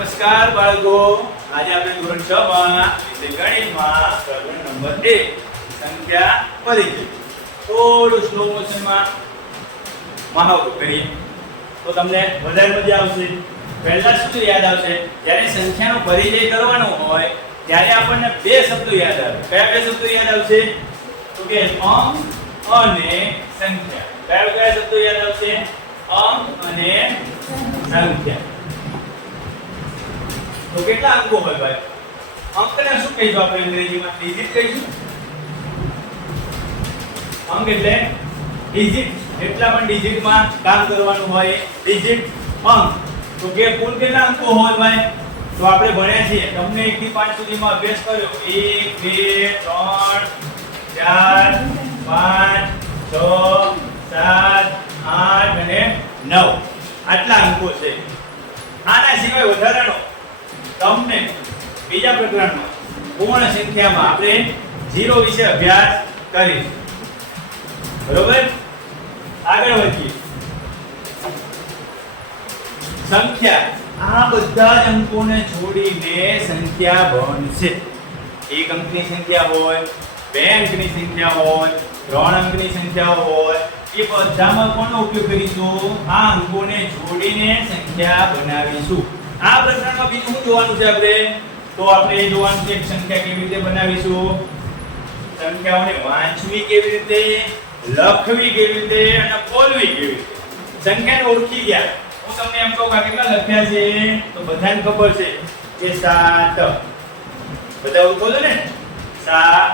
નમસ્કાર બાળકો, આજે આપણે ધોરણ 6 માં વિષય ગણિતમાં પ્રકરણ નંબર 1 સંખ્યા પરિચય થોડું સ્લો મોશનમાં મહાવરો કરીએ તો તમને વધારે મજા આવશે. પહેલા શું યાદ આવશે? જ્યારે સંખ્યાનો પરિચય કરવાનો હોય ત્યારે આપણને બે શબ્દો યાદ આવે. કયા બે શબ્દો યાદ આવશે? તો કે અંક અને સંખ્યા. કયા કયા શબ્દો યાદ આવશે? અંક અને સંખ્યા. તો કેટલા અંકો હોય ભાઈ? અંકને શું કહીશું આપણે અંગ્રેજીમાં? ડિજિટ કહીશું. અંક એટલે ડિજિટ. એટલા પણ ડિજિટમાં કામ કરવાનું હોય. ડિજિટ અંક. તો કે કુલ કેટલા અંકો હોય ભાઈ? તો આપણે ભણ્યા છીએ, તમને 1 થી 5 સુધીમાં અભ્યાસ કર્યો. 1 2 3 4 5 6 7 8 અને 9 આટલા અંકો છે. આના સિવાય વધારાનો તમને બીજા પ્રકરણમાં પૂર્ણ સંખ્યામાં આપણે 0 વિશે અભ્યાસ કરીશું. બરોબર? આગળ વધીએ. સંખ્યા, આ બધા જ અંકોને જોડીને સંખ્યા બનશે. 1 અંકની સંખ્યા હોય, 2 અંકની સંખ્યા હોય, 3 અંકની સંખ્યા હોય, એ બધામાં કોનો ઉપયોગ કરીશું? આ અંકોને જોડીને સંખ્યા બનાવીશું. આ પ્રકરણમાં બીજું શું જોવાનું છે આપણે? તો આપણે જોવાનું છે સંખ્યા કેવી રીતે બનાવીશું, સંખ્યાઓને વાંચવી કેવી રીતે, લખવી કેવી રીતે અને બોલવી કેવી રીતે. સંખ્યાને ઓળખી ગયા. હું તમને એમ કહું કે કેટલા લખ્યા છે તો બધાને ખબર છે કે 7. બધા ઓળખો છો ને? 7.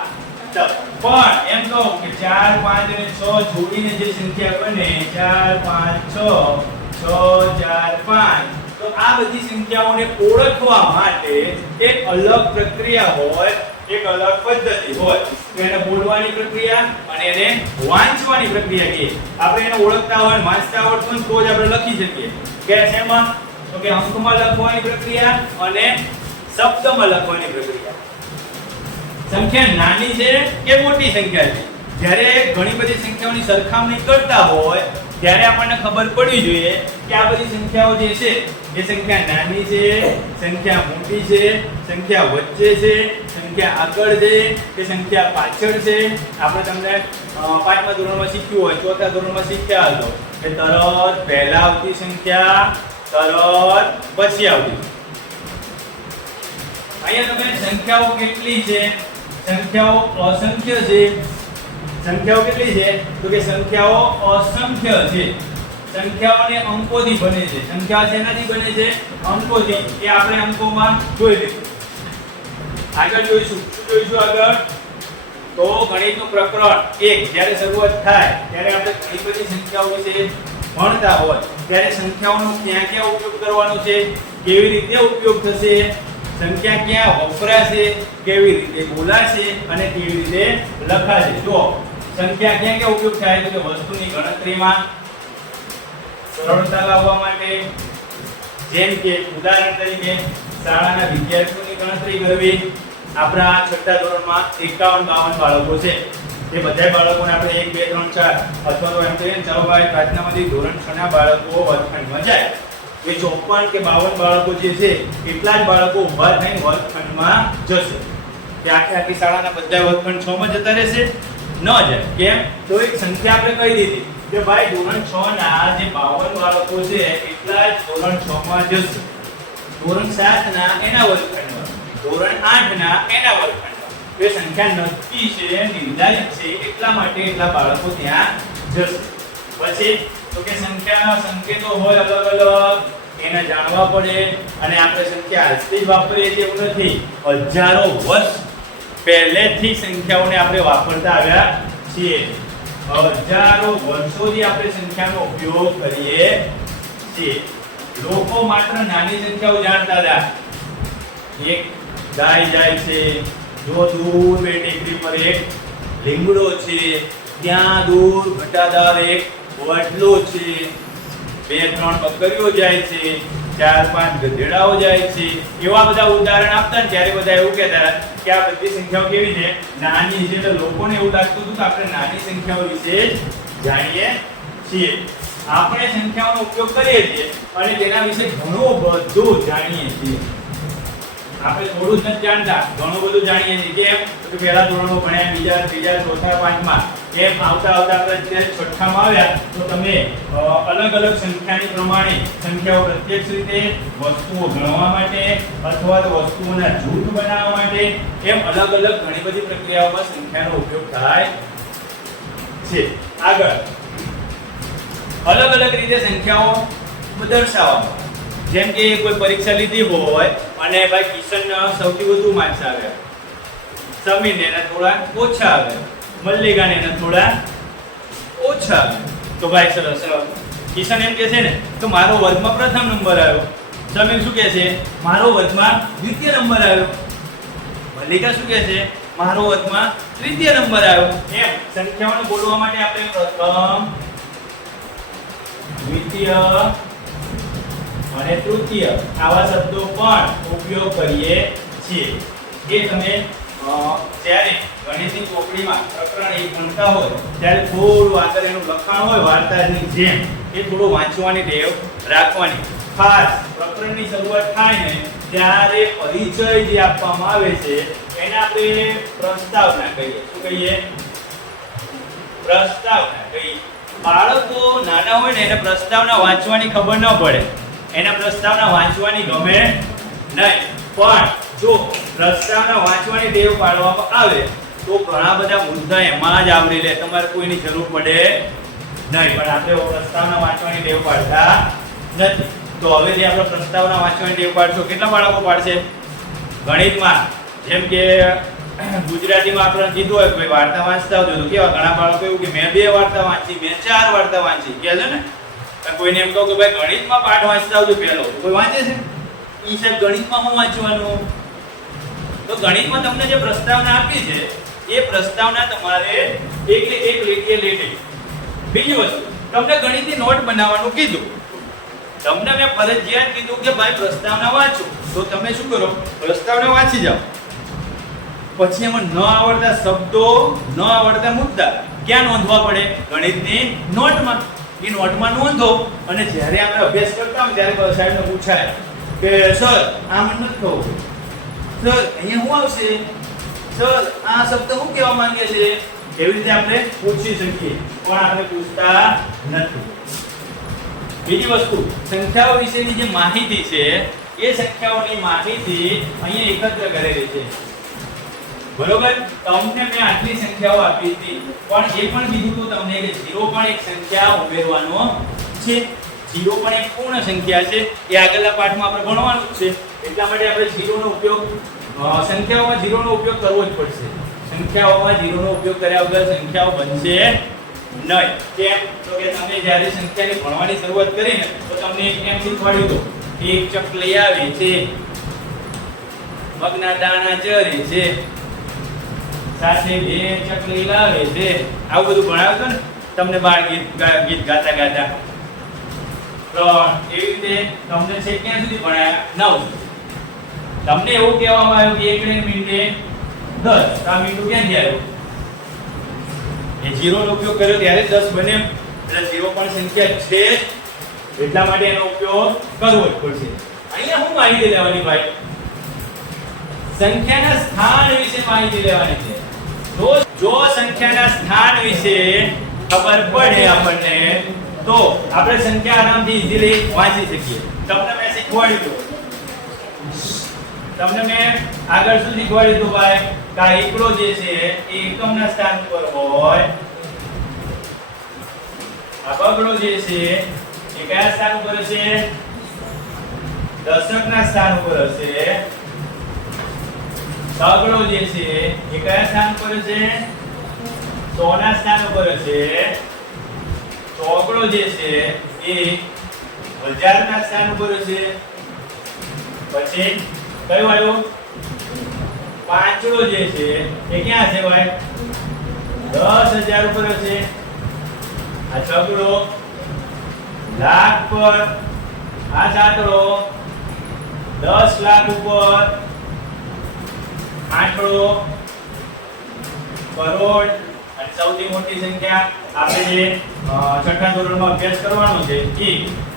પણ એમ કહું કે 4 5 અને 6 જોડીને જે સંખ્યા બને 4 5 6 6 4 5, તો આ બધી સંખ્યાઓને ઓળખવા માટે એક અલગ પ્રક્રિયા હોય, એક અલગ પદ્ધતિ હોય. તો એને બોલવાની પ્રક્રિયા અને એને વાંચવાની પ્રક્રિયા કહીએ. આપણે એને ઓળખતા હોય, વાંચતા આવડતું હોય તો જ આપણે લખી શકીએ. કે શેમાં? તો કે અંકમાં લખવાની પ્રક્રિયા અને શબ્દમાં લખવાની પ્રક્રિયા. સંખ્યા નાની છે કે મોટી સંખ્યા છે? જ્યારે ઘણી બધી સંખ્યાઓની સરખામણી કરતા હોય ત્યારે આપણને ખબર પડવી જોઈએ કે આ બધી સંખ્યાઓ જે છે એ સંખ્યા નાની છે, સંખ્યા મોટી છે, સંખ્યા વચ્ચે છે, સંખ્યા આગળ છે કે સંખ્યા પાછળ છે. આપણે તમને 5મા ધોરણમાં શીખ્યું હોય, 4થા ધોરણમાં શીખ્યા હતો કે તરત પહેલા આવતી સંખ્યા, તરત પછી આવતી. અહીંયા તમે સંખ્યાઓ કેટલી છે? સંખ્યાઓ અસંખ્ય છે. સંખ્યાઓ કેટલી છે? તો કે સંખ્યાઓ અસંખ્ય છે. સંખ્યાઓને અંકોથી બને છે. સંખ્યા શેનાથી બને છે? અંકોથી. એ આપણે અંકોમાં જોઈ લઈશું. આગળ જોઈશું. શું જોઈશું આગળ? તો ગણિતનું પ્રકરણ 1 જ્યારે શરૂઆત થાય ત્યારે આપણે ઘણી બધી સંખ્યાઓ વિશે ભણતા હોય ત્યારે સંખ્યાઓનો ક્યાં ક્યાં ઉપયોગ કરવાનો છે, કેવી રીતે ઉપયોગ થશે, સંખ્યા ક્યાં વપરાશે, કેવી રીતે બોલાશે અને કેવી રીતે લખાશે. જો સંખ્યા ક્યાં ક્યાં ઉપયોગ થાય તો કે વસ્તુની ગણતરીમાં, સરળતા લાવવા માટે, જેમ કે ઉદાહરણ તરીકે શાળાના વિદ્યાર્થીઓની ગણતરી કરવી. આપણા 6થા ધોરણમાં 51 52 બાળકો છે. એ બધા બાળકોને આપણે 1 2 3 4 અથવા તો એમ કહીએ ચાલો ભાઈ પ્રાર્થનામાંથી ધોરણ 6 ના બાળકો વર્ગખંડમાં જાય. એ 54 કે 52 બાળકો જે છે એટલા જ બાળકો ઊભા થઈને વર્ગખંડમાં જશે. કે આખી શાળાના બધા વર્ગખંડ 6 માં જતા રહેશે? ન જાય. કેમ? તો એક સંખ્યા આપણે કહી દીધી કે ભાઈ ધોરણ 6 ના જે 52 બાળકો છે એટલા જ ધોરણ 6 માં જશે. ધોરણ 7 ના એના વર્ગખંડમાં, ધોરણ 8 ના એના વર્ગખંડમાં. એ સંખ્યા નક્કી છે, નિર્ધારિત છે, એટલા માટે એટલા બાળકો ત્યાં જશે. પછી તો કે સંખ્યાના સંકેતો હોય અલગ અલગ, એને જાણવા પડે. અને આપણે સંખ્યા આજથી જ વાપરીએ છીએ એવું નથી. હજારો વર્ષ પહેલેથી સંખ્યાઓને આપણે વાપરતા આવ્યા છીએ. હજારો વર્ષોથી આપણે સંખ્યાનો ઉપયોગ કરીએ છીએ. લોકો માત્ર નાની સંખ્યાઓ જાણતા હતા. એક ગાય જાય છે, જો દૂર બે ટેકરી પર એક લીમડો છે, ત્યાં દૂર ઘટાદાર એક વડલો છે, 2 3 બકરીઓ જાય છે, 4 5 ગધેડાઓ જાય છે. એવા બધા ઉદાહરણ આપતા ને ત્યારે બધા એવું કહેતા કે આ બધી સંખ્યાઓ કેવી છે? નાની છે. તો લોકોને એવું લાગતું હતું કે આપણે નાની સંખ્યાઓ વિશે જ જાણીએ છીએ. આપણે સંખ્યાઓનો ઉપયોગ કરીએ છીએ અને તેના વિશે ઘણું બધું જાણીએ છીએ. આપણે થોડું જ નથી જાણતા, ઘણું બધું જાણીએ છીએ. કેમ તો પહેલા ધોરણમાં ભણ્યા, બીજા, ત્રીજા, ચોથા, પાંચમા, એમ આવતા આવતા આપણે જ્યારે છઠ્ઠામાં આવ્યા તો તમે અલગ અલગ સંખ્યાની પ્રમાણે સંખ્યાઓ પ્રત્યક્ષ રીતે, વસ્તુઓ ગણવા માટે અથવા તો વસ્તુઓના જૂથ બનાવવા માટે એમ અલગ અલગ ઘણી બધી પ્રક્રિયાઓમાં સંખ્યાનો ઉપયોગ થાય છે. આગળ અલગ અલગ રીતે સંખ્યાઓ દર્શાવવામાં, જેમ કે કોઈ પરીક્ષા લીધી હોય અને ભાઈ કિશનના સૌથી વધુ માર્ક્સ આવ્યા, સમીરને એના થોડા ઓછા આવ્યા, મલ્લિકાને એના થોડા ઓછા આવ્યા, તો ભાઈ સરસ કિશન એમ કહે છે ને તો મારો વર્ગમાં પ્રથમ નંબર આવ્યો. સમીર શું કહે છે? મારો વર્ગમાં દ્વિતીય નંબર આવ્યો. મલ્લિકા શું કહે છે? મારો વર્ગમાં તૃતીય નંબર આવ્યો. એમ સંખ્યાઓને બોલવા માટે આપણે પ્રથમ, દ્વિતીય અને તૃતીય આવા શબ્દો પણ ઉપયોગ કરીએ છીએ. એ તમે જ્યારે ગણિતની ચોપડીમાં પ્રકરણ 1 ભણતા હોય ત્યારે થોડું આગળ એનું લખાણ હોય વાર્તાની જેમ, એ થોડું વાંચવાની ટેવ રાખવાની. ખાસ પ્રકરણની શરૂઆત થાય ને ત્યારે પરિચય જે આપવામાં આવે છે એને આપણે પ્રસ્તાવના કહીએ. શું કહીએ? પ્રસ્તાવના કહીએ. બાળકો નાના હોય ને એને પ્રસ્તાવના વાંચવાની ખબર ન પડે, એને પ્રસ્તાવના વાંચવાની ગમે નહીં. પણ જો પ્રસ્તાવના વાંચવાની ટેવ પાડવામાં આવે તો ઘણા બધા મુદ્દા એમાં જ આવરી લે, તમારે કોઈની જરૂર પડે નહીં. પણ આપણે પ્રસ્તાવના વાંચવાની ટેવ પાડતા નથી. તો હવે જે આપણે પ્રસ્તાવના વાંચવાની ટેવ પાડશો, કેટલા બાળકો પાડશે? ગણિતમાં જેમ કે ગુજરાતીમાં આપણે કીધું હોય કોઈ વાર્તા વાંચતા હોય તો કેવા ઘણા બાળકો એવું કે મેં 2 વાર્તા વાંચી, મેં 4 વાર્તા વાંચી કહે છે ને. કોઈને એમ કહો કે ભાઈ ગણિતમાં પાઠ વાંચતા આવજો પહેલો, કોઈ વાંચે છે? ઈ સાહેબ ગણિતમાં હું વાંચવાનું? તો ગણિતમાં તમને જે પ્રસ્તાવના આપી છે એ પ્રસ્તાવના તમારે એક લીટીએ લીટી. બીજી વસ્તુ, તમને ગણિતની નોટ બનાવવાનું કીધું, તમને મેં ફરજિયાત કીધું કે ભાઈ પ્રસ્તાવના વાંચો, તો તમે શું કરો? પ્રસ્તાવના વાંચી જાઓ. પછી એમાં ન આવડતા શબ્દો, ન આવડતા મુદ્દા ક્યાં નોંધવા પડે? ગણિતની નોટમાં. એ નોટમાં નોંધો અને જ્યારે આપણે અભ્યાસ કરતા હોય ત્યારે સાહેબને પૂછાય કે સર આ મને નથી ખબર, સર અહીંયા શું આવશે, સર આ શબ્દ શું કહેવા માંગે છે, એવી રીતે આપણે પૂછી શકીએ, પણ આપણે પૂછતા નથી. બીજી વસ્તુ, સંખ્યાઓ વિશેની જે માહિતી છે એ સંખ્યાઓની માહિતી અહીંયા એકત્ર કરેલી છે. બરોબર? તમને મેં આટલી સંખ્યાઓ આપી હતી, પણ એ પણ કીધું તો તમને કે 0 પણ એક સંખ્યા ઉમેરવાનો છે. 0 પણ એક પૂર્ણ સંખ્યા છે. એ આગળના પાઠમાં આપણે ભણવાનું છે. એટલા માટે આપણે 0 નો ઉપયોગ સંખ્યાઓમાં 0 નો ઉપયોગ કરવો જ પડશે. સંખ્યાઓમાં 0 નો ઉપયોગ કર્યા વગર સંખ્યાઓ બનશે નહીં. કેમ? તો કે તમે જ્યારે સંખ્યાની ભણવાની શરૂઆત કરી ને તો તમને એમ શીખવાડ્યું હતું એક ચકલી આવે છે, મગના દાણા ચરે છે, સાથે 2 ચકલી લાવે છે. આવું બધું ભણાવ્યું ને તમને બાળ ગીત ગાતા ગાતા. તો એવી રીતે તમને છે ક્યાં સુધી ભણાયા? 9 સુધી. તમને એવું કહેવામાં આવ્યું કે 1 મિનિટે 10. આ મીંડું ક્યાંથી આવ્યું? એ 0 નો ઉપયોગ કર્યો ત્યારે 10 બને, એટલે 0 પણ સંખ્યા છે, એટલા માટે એનો ઉપયોગ કરવો જ પડશે. અહીંયા શું માહિતી લેવાની ભાઈ? સંખ્યાના સ્થાન વિશે માહિતી લેવાની છે. જો સંખ્યાના સ્થાન વિશે ખબર પડે આપણને તો આપણે સંખ્યા આરામથી ઈઝીલી વાંચી શકીએ. તમને મેં શીખવાડ્યું, તમને મેં આગળ શું શીખવાડ્યું હતું ભાઈ? કે આ એકડો જે છે એ એકમના સ્થાન પર હોય, આ બગડો જે છે એ કયા સ્થાન ઉપર હશે? દશકના સ્થાન ઉપર હશે. તગડો જે છે એ કયા સ્થાન પર હશે? 100 ના સ્થાન ઉપર હશે. ચોગડો જે છે એ 1000 ના સ્થાન ઉપર હશે. પછી કયો આવ્યો? પાંચડો જે છે એ ક્યાં છે ભાઈ? 10,000 ઉપર હશે. આ છગડો લાખ પર, આ સાતડો 10 લાખ ઉપર, આઠડો કરોડ, અને સૌથી મોટી સંખ્યા આપણે જે છઠ્ઠા ધોરણમાં અભ્યાસ કરવાનો છે એ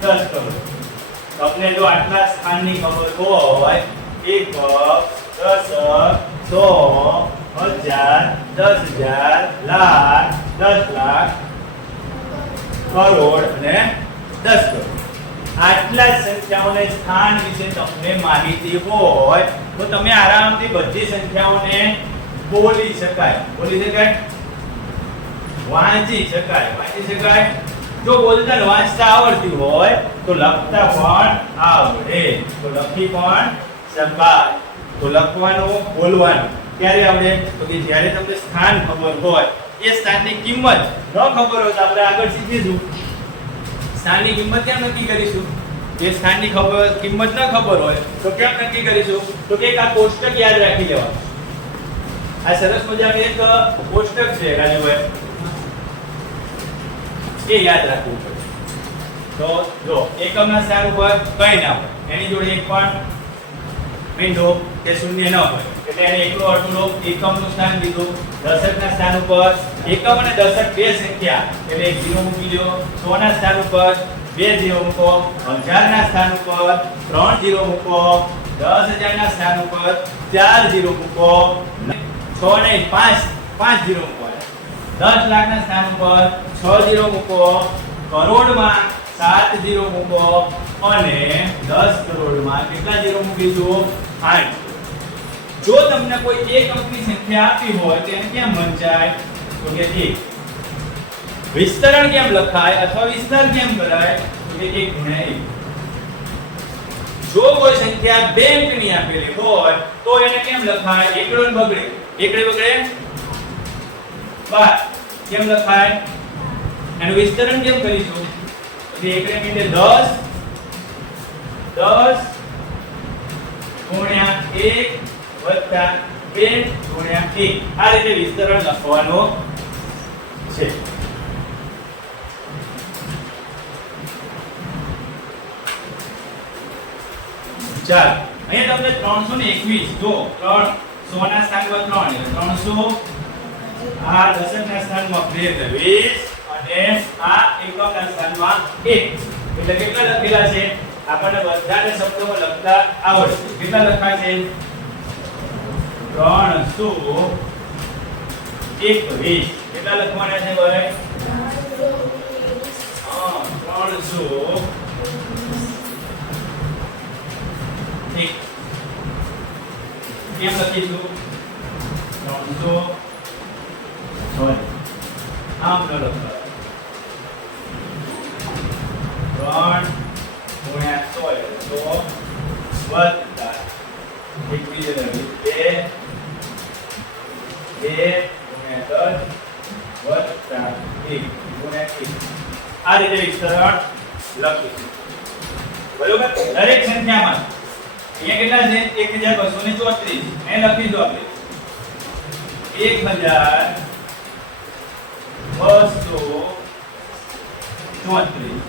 10 કરોડ. તમને જો આટલા સ્થાનની ખબર હોય 1 10 100 1000 10000 લાખ 10 લાખ કરોડ અને 10 કરોડ આટલા સંખ્યાઓને સ્થાન વિશે તમને માહિતી હોય તો તમે આરામથી બધી સંખ્યાઓને બોલી શકાય વાંચી શકાય જો બોલતા ને વાંચતા આવડતું હોય તો લખતા પણ આવડે તો લખી પણ શકાય તો લખવાનું બોલવાનું ક્યારે આવડે તો કે જ્યારે તમને સ્થાન ખબર હોય એ સ્થાનની કિંમત ન ખબર હોય તો આપણે આગળ શીખીશું સ્થાનની કિંમત કેમ નક્કી કરીશું જે સ્થાનની કિંમત ન ખબર હોય તો કેમ નક્કી કરીશું તો કે એક આ કોષ્ટક યાદ રાખી લેવાનું આ સરસ મજાનું એક કોષ્ટક છે રાજુભાઈ એ યાદ રાખવું પડે તો જો એકમના સ્થાન ઉપર કઈ ના હોય એની જોડે એક પણ બિંદુ કે શૂન્ય ન હોય એટલે એને એકલો અટલો એકમનું સ્થાન દીધું દશકના સ્થાન ઉપર એકમ અને દશક બે સંખ્યા એટલે એક 0 મૂકી દો 100 ના સ્થાન ઉપર 2 0 મૂકો 1000 ના સ્થાન ઉપર 3 0 મૂકો 10000 ના સ્થાન ઉપર 4 0 મૂકો 6 ને 5 0 મૂકો 10 લાખ ના સ્થાન ઉપર 6 0 મૂકો કરોડમાં 7 0 મૂકો અને 10 કરોડમાં કેટલા 0 મૂકીશું 8 જો તમને કોઈ એક અંકની સંખ્યા આપી હોય તો એને કેમ વંચાય તો કે 1 વિસ્તરણ કેમ લખાય અથવા વિસ્તાર કેમ કરાય તો કે 1 ગુણ્યા 1 જો કોઈ સંખ્યા બે અંકની આપેલી હોય તો એને કેમ લખાય એકડો ને બગડે એકડે બગડે 12 કેમ લખાય એનું વિસ્તરણ કેમ કરીશું તો એકડે મીંડે 10 ગુણ્યા 1 વત્તા 2 ગુણ્યા 1 આ રીતે વિસ્તરણ લખવાનું છે ચાલ અહીંયા તમને 321 જો 300 ના સ્થાનમાં 3 એટલે 300 આ દશકના સ્થાનમાં 20 અને આ એકમના સ્થાનમાં 1 એટલે કેટલા લખેલા છે આપણને બધાને શબ્દોમાં લખતા આવડશે કેટલા લખાય છે 321 કેટલા લખવાના છે ભાઈ 300 કેમ લખીશું 300 સોરી આમ ન લખતા 3 ગુણ્યા 100 વત્તા એક બીજે લખી 2 ગુણ્યા 10 વત્તા 1 ગુણ્યા 1 આ રીતે વિસ્તરણ લખીશું બરોબર દરેક સંખ્યામાં અહીંયા કેટલા છે 1234 એ લખી દો આપણે 1234 1000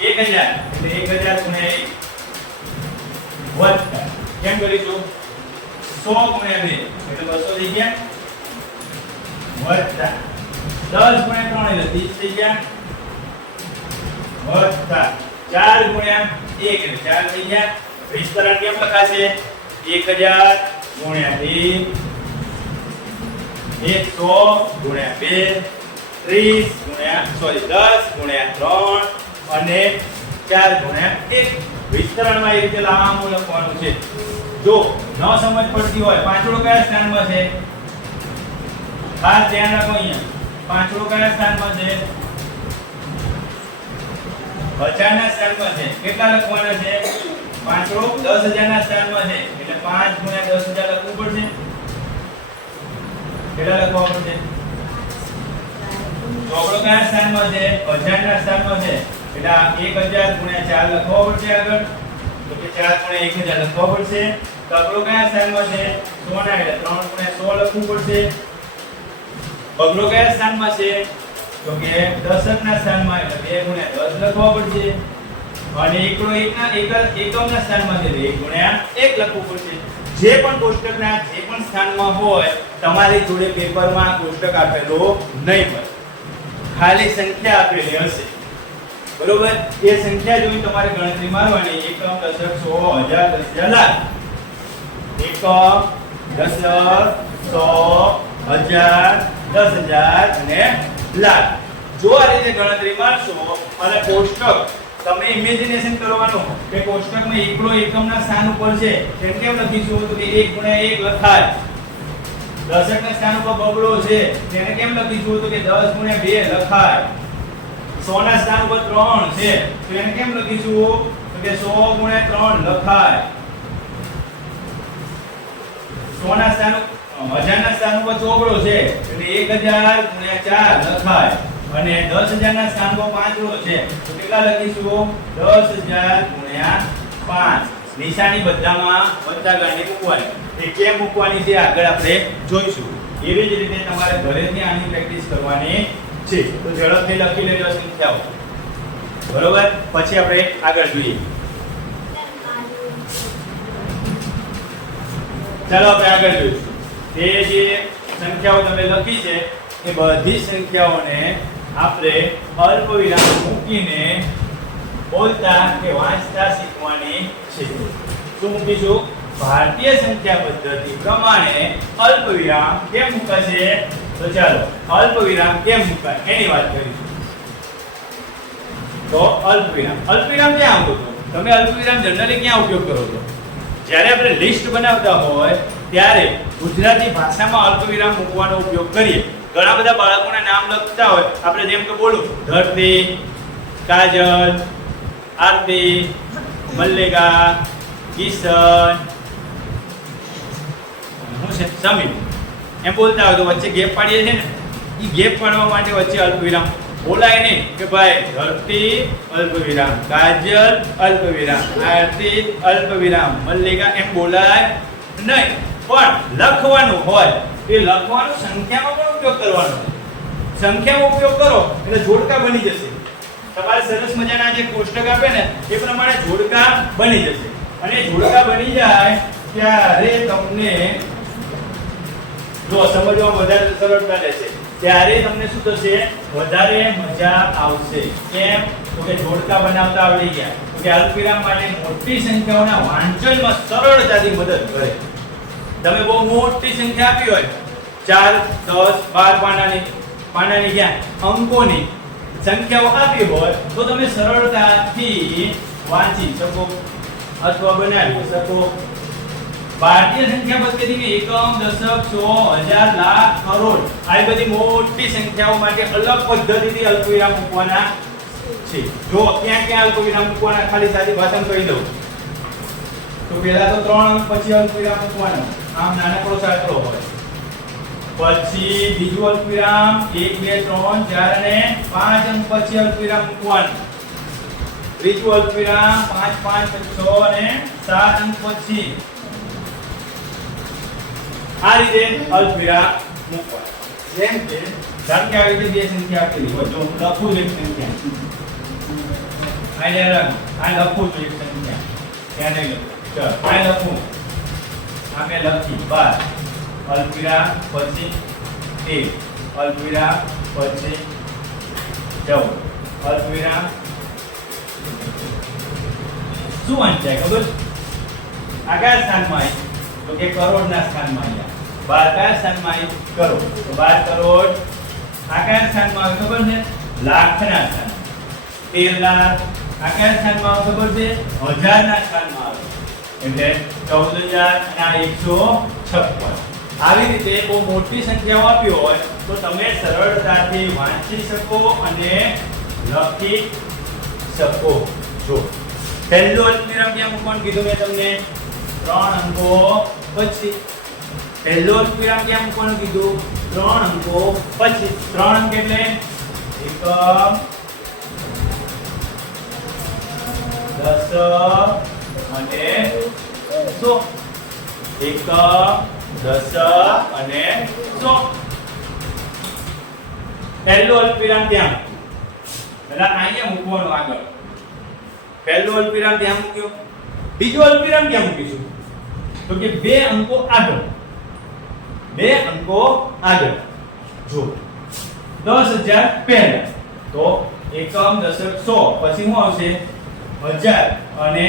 એટલે 1000 ગુણ્યા 1 વત્તા કેમ કરીશું 100 ગુણ્યા 2 એટલે 200 થઈ ગયા વત્તા 10 ગુણ્યા 3 એટલે 30 થઈ ગયા વત્તા 4 ગુણ્યા 1 એટલે 4 થઈ ગયા વિસ્તરણ કેમ લખાશે 1000 ગુણ્યા 2 100 ગુણ્યા 2 30 ગુણ્યા 10 ગુણ્યા 3 અને 4 ગુણ્યા 1 વિસ્તરણમાં એ રીતે લાંબુ લખવાનું છે જો ન સમજ પડતી હોય પાંચડો કયા સ્થાનમાં છે ખાસ ધ્યાન રાખો અહીંયા પાંચડો કયા સ્થાનમાં છે હજારના સ્થાનમાં છે કેટલા લખવાના છે પાંચડો 10000 ના સ્થાનમાં છે એટલે 5 ગુણ્યા 10000 લખવું પડશે કેટલા લખવા પડશે ચોકડો કયા સ્થાનમાં છે 1000 ના સ્થાનમાં છે એટલે 1000 ગુણ્યા 4 લખવા પડશે આગળ તો કે 4 ગુણ્યા 1000 લખવા પડશે તગડો કયા સ્થાનમાં છે 100 ના એટલે 3 ગુણ્યા 100 લખવું પડશે બગડો કયા સ્થાનમાં છે તો કે દશક ના સ્થાનમાં એટલે 2 ગુણ્યા 10 લખવા પડશે અને એકડો એકમના સ્થાનમાં છે 1 ગુણ્યા 1 લખવું પડશે. જે પણ કોષ્ટકના જે પણ સ્થાનમાં હોય તમારી જોડે પેપરમાં કોષ્ટક આપેલો નહીં હોય, ખાલી સંખ્યા આપેલી હશે. બરોબર? એ સંખ્યા જોઈ તમારે ગણતરી મારવાની. એકમ, દશક, સો, હજાર, દસ હજાર, લાખ. એકમ, દશક, સો, હજાર, 10,000 અને લાખ. જો આ રીતે ગણતરી મારશો અને કોષ્ટક તમે ઇમેજિનેશન કરવાનું કે કોષ્ટકમાં એકડો એકમના સ્થાન ઉપર છે, તેમ કેમ લખીશું તો કે 1 ગુણ્યા 1 લખાય. દશકના સ્થાન ઉપર બગડો છે, તેને કેમ લખીશું તો કે 10 ગુણ્યા 2 લખાય. 100 ના સ્થાન ઉપર 3 છે, તો એને કેમ લખીશું તો કે 100 ગુણ્યા 3 લખાય. 100 ના સ્થાન 1000 ના સ્થાન ઉપર ચોગડો છે, એટલે 1000 ગુણ્યા 4 લખાય. અને 10,000 ના સ્થાન પર પાંચડો છે, તો કેટલા લખીશું 10,000 ગુણ્યા 5. નિશાની બધામાં વત્તાગાની મૂકવાની. એ કેમ મૂકવાની છે આગળ આપણે જોઈશું. એવી જ રીતે તમારે ઘરેથી આની પ્રેક્ટિસ કરવાની છે. તો ઝડપથી લખી લેજો સંખ્યાઓ. બરોબર? પછી આપણે આગળ જોઈએ. ચાલો આપણે આગળ જોઈશું. તે જે સંખ્યાઓ તમે લખી છે એ બધી સંખ્યાઓને આપણે અલ્પવિરામ મૂકીને બોલતા કે વાંચતા શીખવાની છે. શું મૂકીશું? ભારતીય સંખ્યા પદ્ધતિ પ્રમાણે અલ્પવિરામ કેમ મુકાશે? તો ચાલો અલ્પવિરામ કેમ મુકાય એની વાત કરીશું. તો અલ્પવિરામ ક્યાં આવતો હતો? તમે અલ્પવિરામ જનરલી ક્યાં ઉપયોગ કરો છો? જ્યારે આપણે લિસ્ટ બનાવતા હોય ત્યારે ગુજરાતી ભાષામાં અલ્પવિરામ મૂકવાનો ઉપયોગ કરીએ. ઘણા બધા બાળકોના નામ લખતા હોય, આપણે જેમ કે બોલું ધરતી, કાજલ, આરતી, મલ્લિકા, કિશન, શું છે સમીર, એમ બોલતા હોય તો વચ્ચે ગેપ પાડીએ છે ને, એ ગેપ પાડવા માટે વચ્ચે અલ્પવિરામ બોલાય નહીં કે ભાઈ ધરતી અલ્પવિરામ, કાજલ અલ્પવિરામ, આરતી અલ્પવિરામ, મલ્લિકા, એમ બોલાય નહીં. પણ લખવાનું હોય એ લખવાનું સંખ્યામાં પણ ઉપયોગ કરવાનો. સંખ્યામાં ઉપયોગ કરો એટલે જોડકા બની જશે. તમારે સરસ મજાના જે કોષ્ટક આપે ને એ પ્રમાણે જોડકા બની જશે. અને જોડકા બની જાય ત્યારે તમને જો સમજવામાં વધારે સરળતા રહેશે. ત્યારે તમને શું થશે? વધારે મજા આવશે. કેમ? તો કે જોડકા બનાવતા આવડી ગયા. તો કે અલ્પવિરામ માટે મોટી સંખ્યાઓના વાંચનમાં સરળતાથી મદદ કરે. તમે બહુ મોટી સંખ્યા આપી હોય 4, 10, 12 પાનાની ક્યાં અંકોની સંખ્યાઓ આપી હોય તો તમે સરળતાથી વાંચી શકો અથવા બનાવી શકો. ભારતીય સંખ્યા પદ્ધતિની એકમ, દશક, સો, હજાર, લાખ, કરોડ આ બધી મોટી સંખ્યાઓ માટે અલગ પદ્ધતિથી અલ્પવિરામ મૂકવાના છે. જો ક્યાં ક્યાં અલ્પવિરામ મૂકવાના ખાલી સાદી ભાષામાં કહી દઉં તો પહેલા તો 3 અંક પછી અલ્પવિરામ મૂકવાનો. આમ નાનકડો સાંકળો હોય. પછી બીજું અલ્પવિરામ 1, 2, 3, 4 અને 5 અંક પછી અલ્પવિરામ મૂકવાનું. ત્રીજું અલ્પવિરામ 5, 5, 6 અને 7 અંક પછી. આ રીતે અલ્પવિરામ મૂકવાનું. જેમ કે ધારો કે આવી રીતે બે સંખ્યા આપેલી હોય, જો હું લખું એક સંખ્યા આ લખું છું એક સંખ્યા ત્યાં નહીં લખું. ચલો આ લખું આ મેં લખી 12 અલ્પવિરામ પછી 1 અલ્પવિરામ પછી 14 અલ્પવિરામ. શું વાંચાય ખબર? આ કયા સ્થાનમાં આવી? તો કે કરોડના સ્થાનમાં આવ્યા. 12 કયા સ્થાનમાં આવી? કરોડ. તો 12 કરોડ. આ કયા સ્થાનમાં આવે ખબર છે? લાખના સ્થાનમાં. 13 લાખ. આ કયા સ્થાનમાં આવે ખબર છે? હજારના સ્થાનમાં આવે. એટલે 14,000 અને 156. આવી રીતે બહુ મોટી સંખ્યાઓ આપી હોય તો તમે સરળતાથી વાંચી શકો અને લખી શકો છો. પહેલું અલ્પવિરામ ક્યાં મૂકવાનું કીધું મેં તમને? 3 અંકો પછી. પહેલું અલ્પવિરામ ક્યાં મૂકવાનું કીધું? 3 અંકો પછી. 3 અંક એટલે એકમ, દશક અને સો. એકમ, દશક અને સો. પહેલું અલ્પવિરામ ત્યાં પેલા અહીંયા મૂકવાનું આગળ. પહેલું અલ્પવિરામ ત્યાં મૂક્યું, બીજું અલ્પવિરામ ક્યાં મૂકીશું? તો કે 2 અંકો આગળ, 2 અંકો આગળ. જો 10000 પહેલા તો એકમ દશક 100 પછી શું આવશે? 1000 અને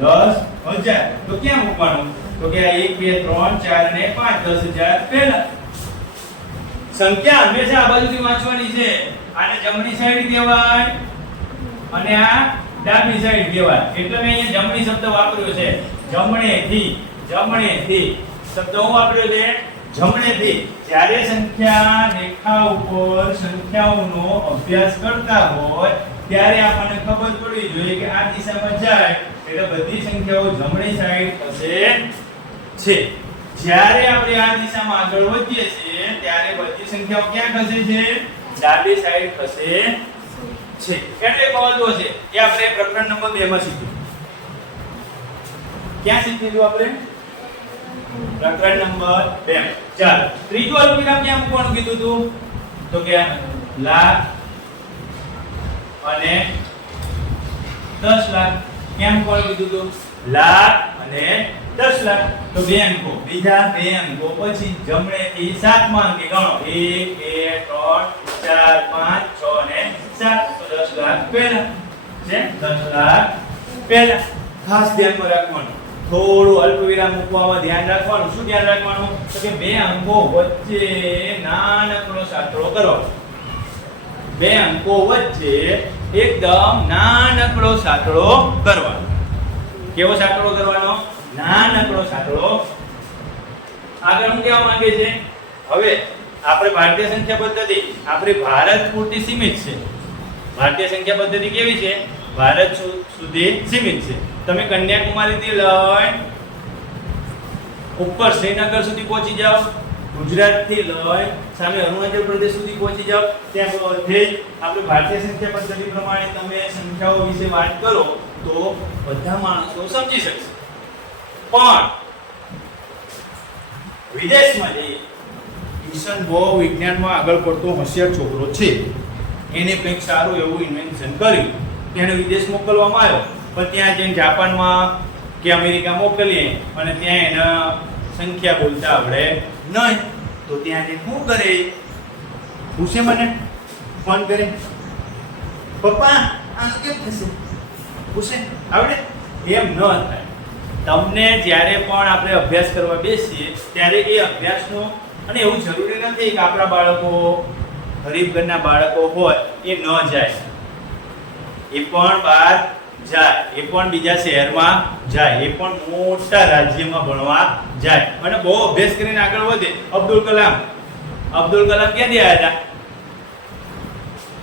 10000. તો ક્યાં મૂકવાનું? તો કે 1 2 3 4 અને 5 10000 પહેલા. સંખ્યા હંમેશા આ બાજુથી વાંચવાની છે. આને જમણી સાઈડ કહેવાય અને આ ડાબી સાઈડ કહેવાય. એટલે મેં અહીંયા જમણી શબ્દ વાપર્યો છે. જમણેથી શબ્દ હું વાપર્યો છે જમણેથી. જ્યારે સંખ્યા રેખા ઉપર સંખ્યાઓનો અભ્યાસ કરતા હોય ત્યારે આપણને ખબર પડવી જોઈએ કે આ દિશામાં જાય એટલે બધી સંખ્યાઓ જમણી સાઈડ ખસે છે. જ્યારે આપણે આ દિશામાં આગળ વધીએ છીએ ત્યારે બધી સંખ્યાઓ ક્યાં ખસે છે? ડાબી સાઈડ ખસે છે. એટલે બળતો છે એ આપણે પ્રકરણ નંબર 2 માં શીખ્યું. ક્યાં શીખ્યું આપણે? પ્રકરણ નંબર 2. ચાલો ત્રીજું અલ્પવિરામ ક્યાં મૂકવાનું કીધું હતું? તો કે લાખ અને 10 લાખ. ક્યાં મૂકવાનું કીધું હતું? લાખ અને 10 લાખ. તો 2 અંકો, બીજા 2 અંકો પછી જમણેથી 7મા અંકે ગણો. 1 2 3 4 5 6 અને 7. તો 10 લાખ પહેલા છે. 10 લાખ પહેલા. ખાસ ધ્યાનમાં રાખવાનું, થોડું અલ્પવિરામ મૂકવામાં ધ્યાન રાખવાનું. શું ધ્યાન રાખવાનું? તો કે 2 અંકો વચ્ચે નાનકડો સાંકળો કરવાનો. 2 અંકો વચ્ચે એકદમ નાનકડો સાંકળો કરવાનો. કેવો સાંકળો કરવાનો? નાનકડો સાંકળો. આગળ હું કહેવા માંગે છે, હવે આપણે ભારતીય સંખ્યા પદ્ધતિ આપણી ભારત પૂરતી સીમિત છે. ભારતીય સંખ્યા પદ્ધતિ કેવી છે? ભારત સુધી સીમિત છે. તમે કન્યાકુમારીથી લઈ ઉપર શ્રીનગર સુધી પહોંચી જાઓ, ગુજરાતથી લઈ સામે અરુણાચલ પ્રદેશ સુધી પહોંચી જાઓ, ત્યાં બધે આપણે ભારતીય સંખ્યા પદ્ધતિ પ્રમાણે તમે સંખ્યાઓ વિશે વાત કરો તો બધા માણસો સમજી શકશે. પણ વિદેશમાં જઈએ, કિશન બહુ વિજ્ઞાનમાં આગળ પડતો હોશિયાર છોકરો છે, એને કંઈક સારું એવું ઇન્વેન્શન કર્યું, તેને વિદેશ મોકલવામાં આવ્યો. પણ ત્યાં જઈને જાપાનમાં કે અમેરિકા મોકલીએ અને ત્યાં એના સંખ્યા બોલતા આવડે નહીં, તો ત્યાં જઈને શું કરે? પૂછે મને, ફોન કરે, પપ્પા આ કેમ થશે? પૂછે આવડે? એમ ન થાય. તમને જ્યારે પણ આપણે અભ્યાસ કરવા બેસીએ ત્યારે એ અભ્યાસનો, અને એવું જરૂરી નથી કે આપણા બાળકો ગરીબ ઘરના બાળકો હોય એ ન જાય, એ પણ બહાર જાય, એ પણ બીજા શહેરમાં જાય, એ પણ મોટા રાજ્યમાં ભણવા જાય અને બહુ અભ્યાસ કરીને આગળ વધે. અબ્દુલ કલામ ક્યાંથી આવ્યા હતા?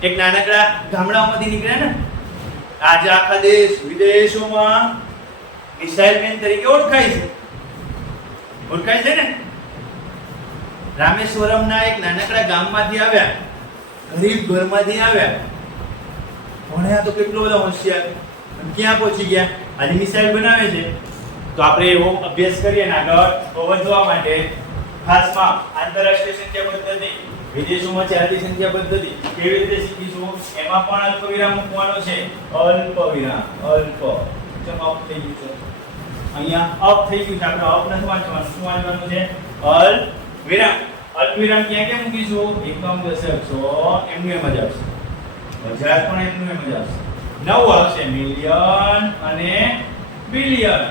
એક નાનકડા ગામડાઓમાંથી નીકળ્યા ને. આજે આખા દેશ વિદેશોમાં મિસાઇલ મેન તરીકે ઓળખાય છે ને. રામેશ્વરમના એક નાનકડા ગામમાંથી આવ્યા, ગરીબ ઘરમાંથી આવ્યા, ભણ્યા તો કેટલો બધો હોશિયાર, ક્યાં પહોંચી ગયા? આજે મિસાઇલ બનાવે છે. તો આપણે એવો અભ્યાસ કરીએ ને આગળ વધવા માટે ખાસમાં આંતરરાષ્ટ્રીય સંખ્યા પદ્ધતિ, વિદેશોમાં ચાલતી સંખ્યા પદ્ધતિ કેવી રીતે શીખીશું. એમાં પણ અલ્પવિરામ મૂકવાનો છે. અલ્પવિરામ, અલ્પ અપ થઈ ગયું છે, અહીંયા અપ થઈ ગયું છે, આપણે અપ નથી વાંચવાનું. શું વાંચવાનું છે? અલ્પવિરામ. અલ્પવિરામ ક્યાં ક્યાં મૂકીશું? એકમ દશક 100 એમનું એમ જ આવશે, 1000 પણ એમનું એમ જ આવશે, 9 આવશે મિલિયન અને બિલિયન,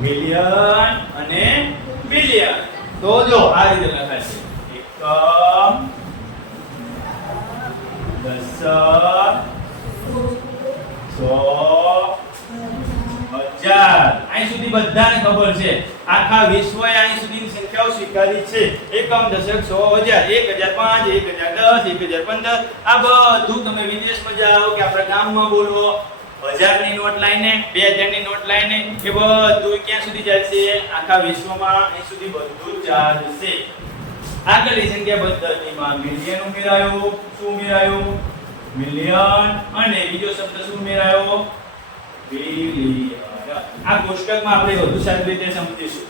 મિલિયન અને બિલિયન. તો જો આ રીતે લખાશે: એકમ દશક 100 1000. અહીં સુધી બધાને ખબર છે, આખા વિશ્વએ અહીં સુધીની સંખ્યાઓ સ્વીકારી છે. એકમ દશક 100 1000, 1005, 1010, 1015. આ બધું તમે વિદેશમાં જાઓ કે આપણા ગામમાં બોલો, 1000 ની નોટ લઈને 2000 ની નોટ લઈને એ બધું ક્યાં સુધી ચાલશે? આખા વિશ્વમાં અહીં સુધી બધું ચાલશે. આગળની સંખ્યા પદ્ધતિમાં મિલિયન ઉમેરાયો. શું ઉમેરાયો? મિલિયન. અને બીજો શબ્દ શું ઉમેરાયો? બિલિયન. આ કોષ્ટકમાં આપણે વધુ સારી રીતે સમજીશું.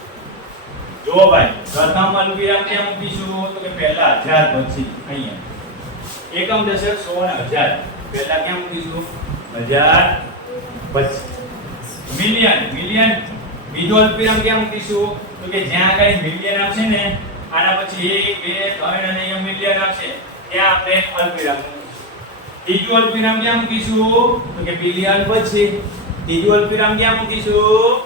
જો ભાઈ, પ્રથમ અલ્પવિરામ ક્યાં મૂકીશું? તો કે પહેલા 1000 પછી અહીંયા એકમ દશક 100 અને 1000 પહેલા ક્યાં મૂકીશું? હજાર પછી મિલિયન મિલિયન બીજો અલ્પવિરામ ક્યાં મૂકીશું તો કે જ્યાં આગળ મિલિયન આવશે ને આના પછી 1 2 3 અને અહીંયા મિલિયન આવશે ત્યાં આપણે અલ્પવિરામ મૂકીશું ત્રીજું અલ્પવિરામ ક્યાં મૂકીશું તો કે બિલિયન પછી ત્રીજું અલ્પવિરામ ક્યાં મૂકીશું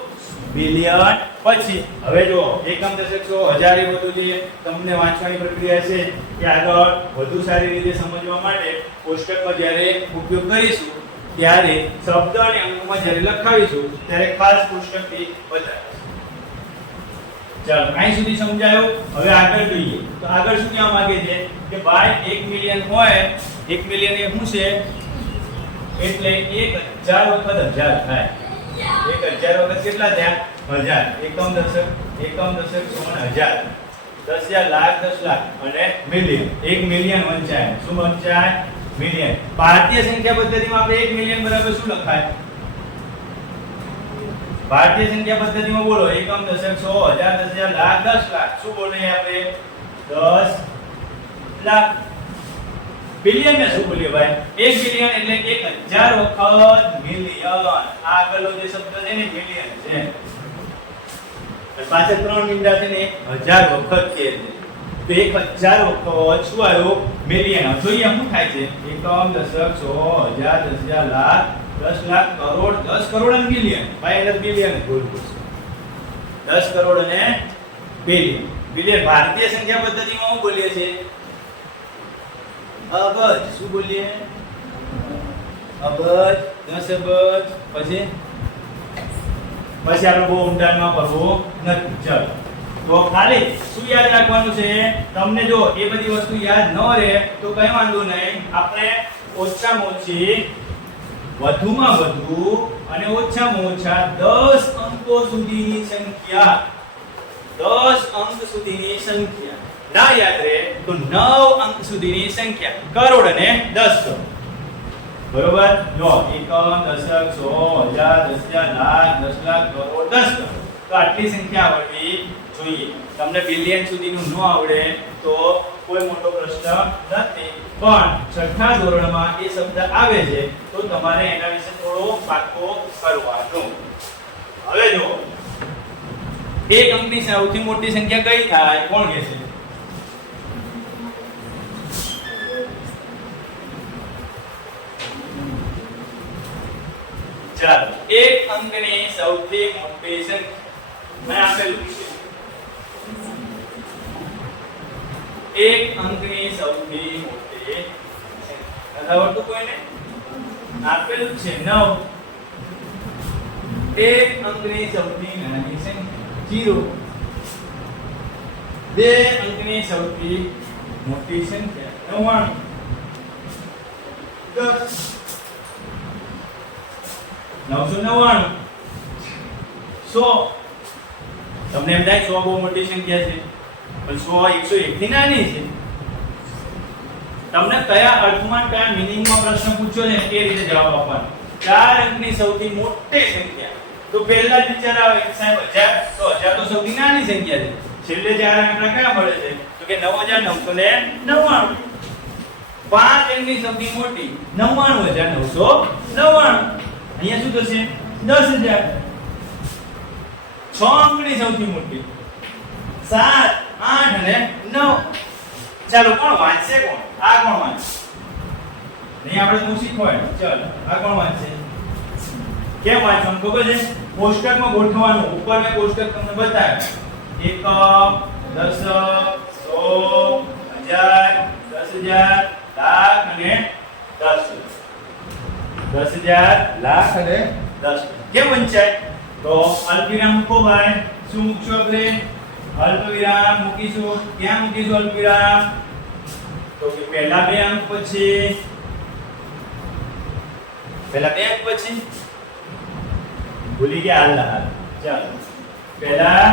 બિલિયન પછી હવે જો એકમ દશક સો હજાર એ બધું જે તમને વાંચવાની પ્રક્રિયા છે કે આગળ વધુ સારી રીતે સમજવા માટે કોષ્ટકમાં જ્યારે ઉપયોગ કરીશું ત્યારે શબ્દ અને અંકમાં જ્યારે લખાવીશું ત્યારે ખાસ કોષ્ટકથી બતાવીશું ચાલો અહીં સુધી સમજાયું હવે આગળ જોઈએ તો આગળ શું કહેવા માંગે છે કે ભાઈ 1 મિલિયન હોય 1 મિલિયન એ શું છે એટલે 1000 વખત 1000 થાય 1000 વખત કેટલા થયા 1000 એકમ દશક સોન 1000 10,000 લાખ 10 લાખ અને મિલિયન 1 મિલિયન વંચાય શું વંચાય મિલિયન ભારતીય સંખ્યા પદ્ધતિમાં આપણે 1 મિલિયન બરાબર શું લખાય ભારતીય સંખ્યા પદ્ધતિમાં બોલો એકમ દશક 100 1000 10,000 લાખ 10 લાખ શું બોલે આપણે 10 લાખ બિલિયન ને શું બોલીએ ભાઈ 1 બિલિયન એટલે 1000 વખત મિલિયન આગળનો જે શબ્દ છે ને મિલિયન છે પાછળ 3 મીંડા છે ને 1000 વખત કે છે તો 1000 વખત શું આવ્યો મિલિયન જોઈએ શું થાય છે એકમ દશક 100 1000 10,000 લાખ 10 લાખ કરોડ 10 કરોડ અને બિલિયન ભાઈ એટલે બિલિયન બોલવું છે 10 કરોડ અને બિલિયન બિલિયન ભારતીય સંખ્યા પદ્ધતિમાં શું બોલીએ છીએ અબજ શું બોલીએ અબજ 10 અબજ પછી આપણે બહુ ઊંડાણમાં પડવું નથી ચાલો તો ખાલી શું યાદ રાખવાનું છે તમને જો એ બધી વસ્તુ યાદ ન રહે તો કઈ વાંધો નહીં આપણે ઓછામાં ઓછી વધુમાં વધુ અને ઓછામાં ઓછા 10 અંકો સુધીની સંખ્યા 10 અંક સુધીની સંખ્યા ના યાદ રહે તો 9 અંક સુધીની સંખ્યા કરોડ અને 10 કરોડ બરોબર જો એકમ દશક 100 1000 10,000 લાખ 10 લાખ કરોડ 10 કરોડ તો આટલી સંખ્યા આવડવી જોઈએ તમને બિલિયન સુધીનું ન આવડે તો કોઈ મોટો પ્રશ્ન નથી પણ છઠ્ઠા ધોરણમાં એ શબ્દ આવે છે તો તમારે એના વિશે થોડો પાકો કરવાનો હવે જો એક અંકની સૌથી મોટી સંખ્યા કઈ થાય કોણ કહેશે ચાલો એક અંકની સૌથી મોટી સંખ્યા મેં આપેલું છે એક અંકની સૌથી મોટી સંખ્યા આવડતું કોઈને આપેલું છે 9 એક અંકની સૌથી નાની સંખ્યા 0 બે અંકની સૌથી મોટી સંખ્યા 99 10 999 100 તમને એમ થાય 100 બહુ મોટી સંખ્યા છે પણ 100 101 ની નાની છે તમને કયા અર્થમાં કયા મીનિંગમાં પ્રશ્ન પૂછ્યો છે એ રીતે જવાબ આપવાનો ચાર અંકની સૌથી મોટી સંખ્યા તો પહેલા જ વિચાર આવે કે સાહેબ 1000 તો 1000 તો સૌથી નાની સંખ્યા છે છેલ્લે ચાર આંકડા કયા મળે છે તો કે 9999 પાંચ અંકની સૌથી મોટી 99999 અહીંયા શું થશે 10000 છ અંકની સૌથી મોટી 7 8 અને 9 ચાલો કોણ વાંચશે કોણ આ કોણ વાંચશે નહીં આપણે તો શીખવાય ચાલો આ કોણ વાંચશે કેમ વાંચવાનું ખબર છે કોષ્ટકમાં ગોઠવવાનું ઉપર મેં કોષ્ટક તમને બતાવ્યું એકમ દશક 100 1000 10,000 લાખ અને 10,000 લાખ અને 10 કેમ વંચાય તો અલ્પવિરામ મૂકો ભાઈ શું મૂકશો આપણે અલ્પવિરામ મૂકીશું ક્યાં મૂકીશું અલ્પવિરામ તો કે પહેલા બે અંક પછી ભૂલી ગયા હાલ ચાલો પહેલા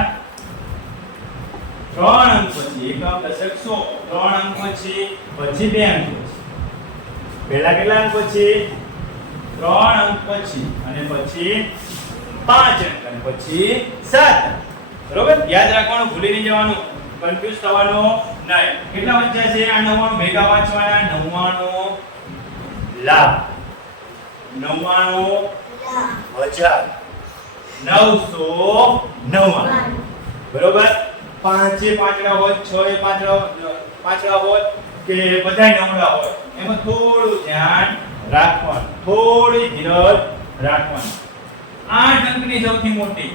3 અંક પછી એકમ દશક 100 3 અંક પછી બે અંક પછી પહેલા કેટલા અંક પછી 3 અંક પછી અને પછી 5 અંક અને પછી 7 બરોબર યાદ રાખવાનું ભૂલી નહીં જવાનું કન્ફ્યુઝ થવાનો નહીં કેટલા વંચાય છે આ 99 ભેગા વાંચવાના 99 લાખ 99,999 બરોબર. 5 એ પાંચડા હોય, 6 એ પાંચડા હોય કે બધાય નવડા હોય, એમાં થોડું ધ્યાન રાખવાનું, થોડી ધીરજ રાખવાની. 8 અંકની સૌથી મોટી,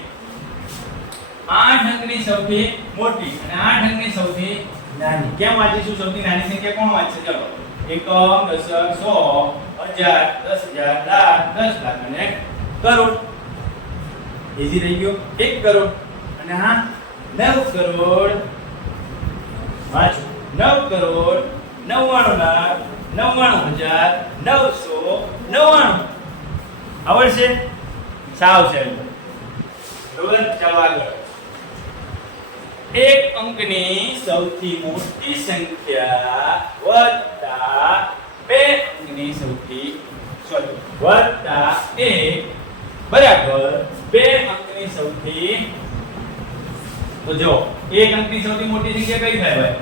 8 અંકની સૌથી મોટી અને 8 અંકની સૌથી નાની. કેમ વાંચીશું? સૌથી નાની સંખ્યા કોણ વાંચશે? ચલો, એકમ, દશક, સો, હજાર, 10,000, લાખ, 10 લાખ અને કરોડ. ઈઝી થઈ ગયો. 1 કરોડ અને હા 9 કરોડ. વાંચો, 9 કરોડ 99,99,999. આવડશે? સાવ સહેલું. બરોબર. ચાલો આગળ. એક અંકની સૌથી મોટી સંખ્યા વત્તા બે અંકની સૌથી વત્તા 1 બરાબર બે અંકની સૌથી. તો જો એક અંકની સૌથી મોટી સંખ્યા કઈ થાય ભાઈ?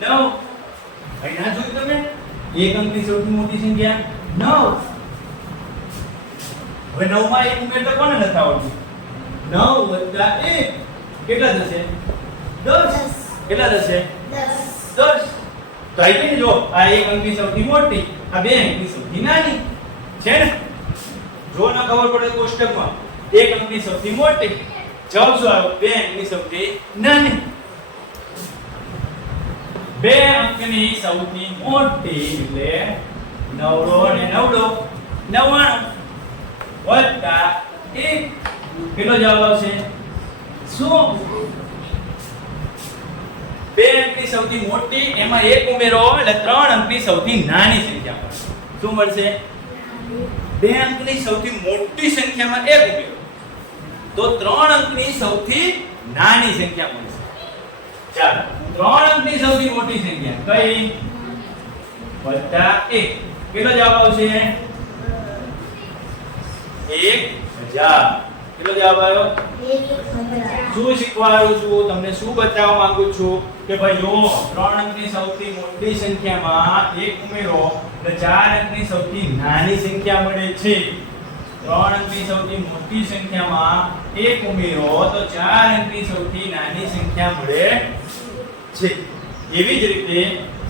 9. અહીં ના જોયું તમે? એક અંકની સૌથી મોટી સંખ્યા 9. હવે 9 માં 1 ઉમેરતા કોને નથી આવડતું? 9 વત્તા 1 કેટલા થશે? 10. કેટલા થશે? 10. તો આઈ ગઈ. જો આ એક અંકની સૌથી મોટી, આ બે અંકની સૌથી નાની છે ને? જો ના ખબર પડે કોષ્ટકમાં એક અંકની સૌથી મોટી, જવાબ શું આવ્યો? બે અંકની સૌથી નાની. બે અંકની સૌથી મોટી એટલે 9 અને 99 વત્તા 1 કેટલો જવાબ આવશે? શું? બે અંકની સૌથી મોટી એમાં 1 ઉમેરો એટલે 3 અંકની સૌથી નાની સંખ્યા મળશે. શું મળશે? બે અંકની સૌથી મોટી સંખ્યામાં 1 ઉમેરો તો 3 અંકની સૌથી નાની સંખ્યા મળશે. ચાલો, 3 અંકની સૌથી મોટી સંખ્યા કઈ? વત્તા 1 કેટલો જવાબ આવશે? 1000. કેટલો જવાબ આવ્યો? 1000. શું શીખવાડું છું તમને? શું બતાવવા માંગુ છું કે ભાઈ જો 3 અંકની સૌથી મોટી સંખ્યામાં 1 ઉમેરો એટલે 4 અંકની સૌથી નાની સંખ્યા મળે છે. 3 અંકની સૌથી મોટી સંખ્યામાં 1 ઉમેરો તો 4 અંકની સૌથી નાની સંખ્યા મળે છે. એવી જ રીતે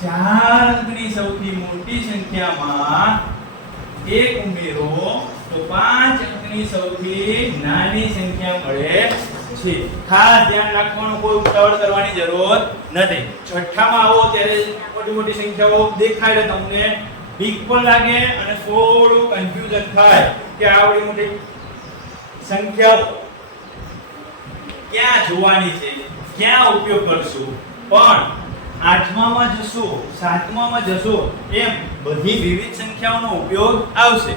4 અંકની સૌથી મોટી સંખ્યામાં 1 ઉમેરો તો 5 અંકની સૌથી નાની સંખ્યા મળે છે. ખાસ ધ્યાન રાખવાનું, કોઈ ઉતાવળ કરવાની જરૂર નથી. છઠ્ઠામાં આવો ત્યારે મોટી મોટી સંખ્યાઓ દેખાય એટલે તમને બીક પણ લાગે અને થોડું કન્ફ્યુઝન થાય કે આવડી મોટી સંખ્યાઓ ક્યાં જોવાની છે, ક્યાં ઉપયોગ કરશું. પણ આઠમામાં જશો, સાતમામાં જશો એમ બધી વિવિધ સંખ્યાઓનો ઉપયોગ આવશે.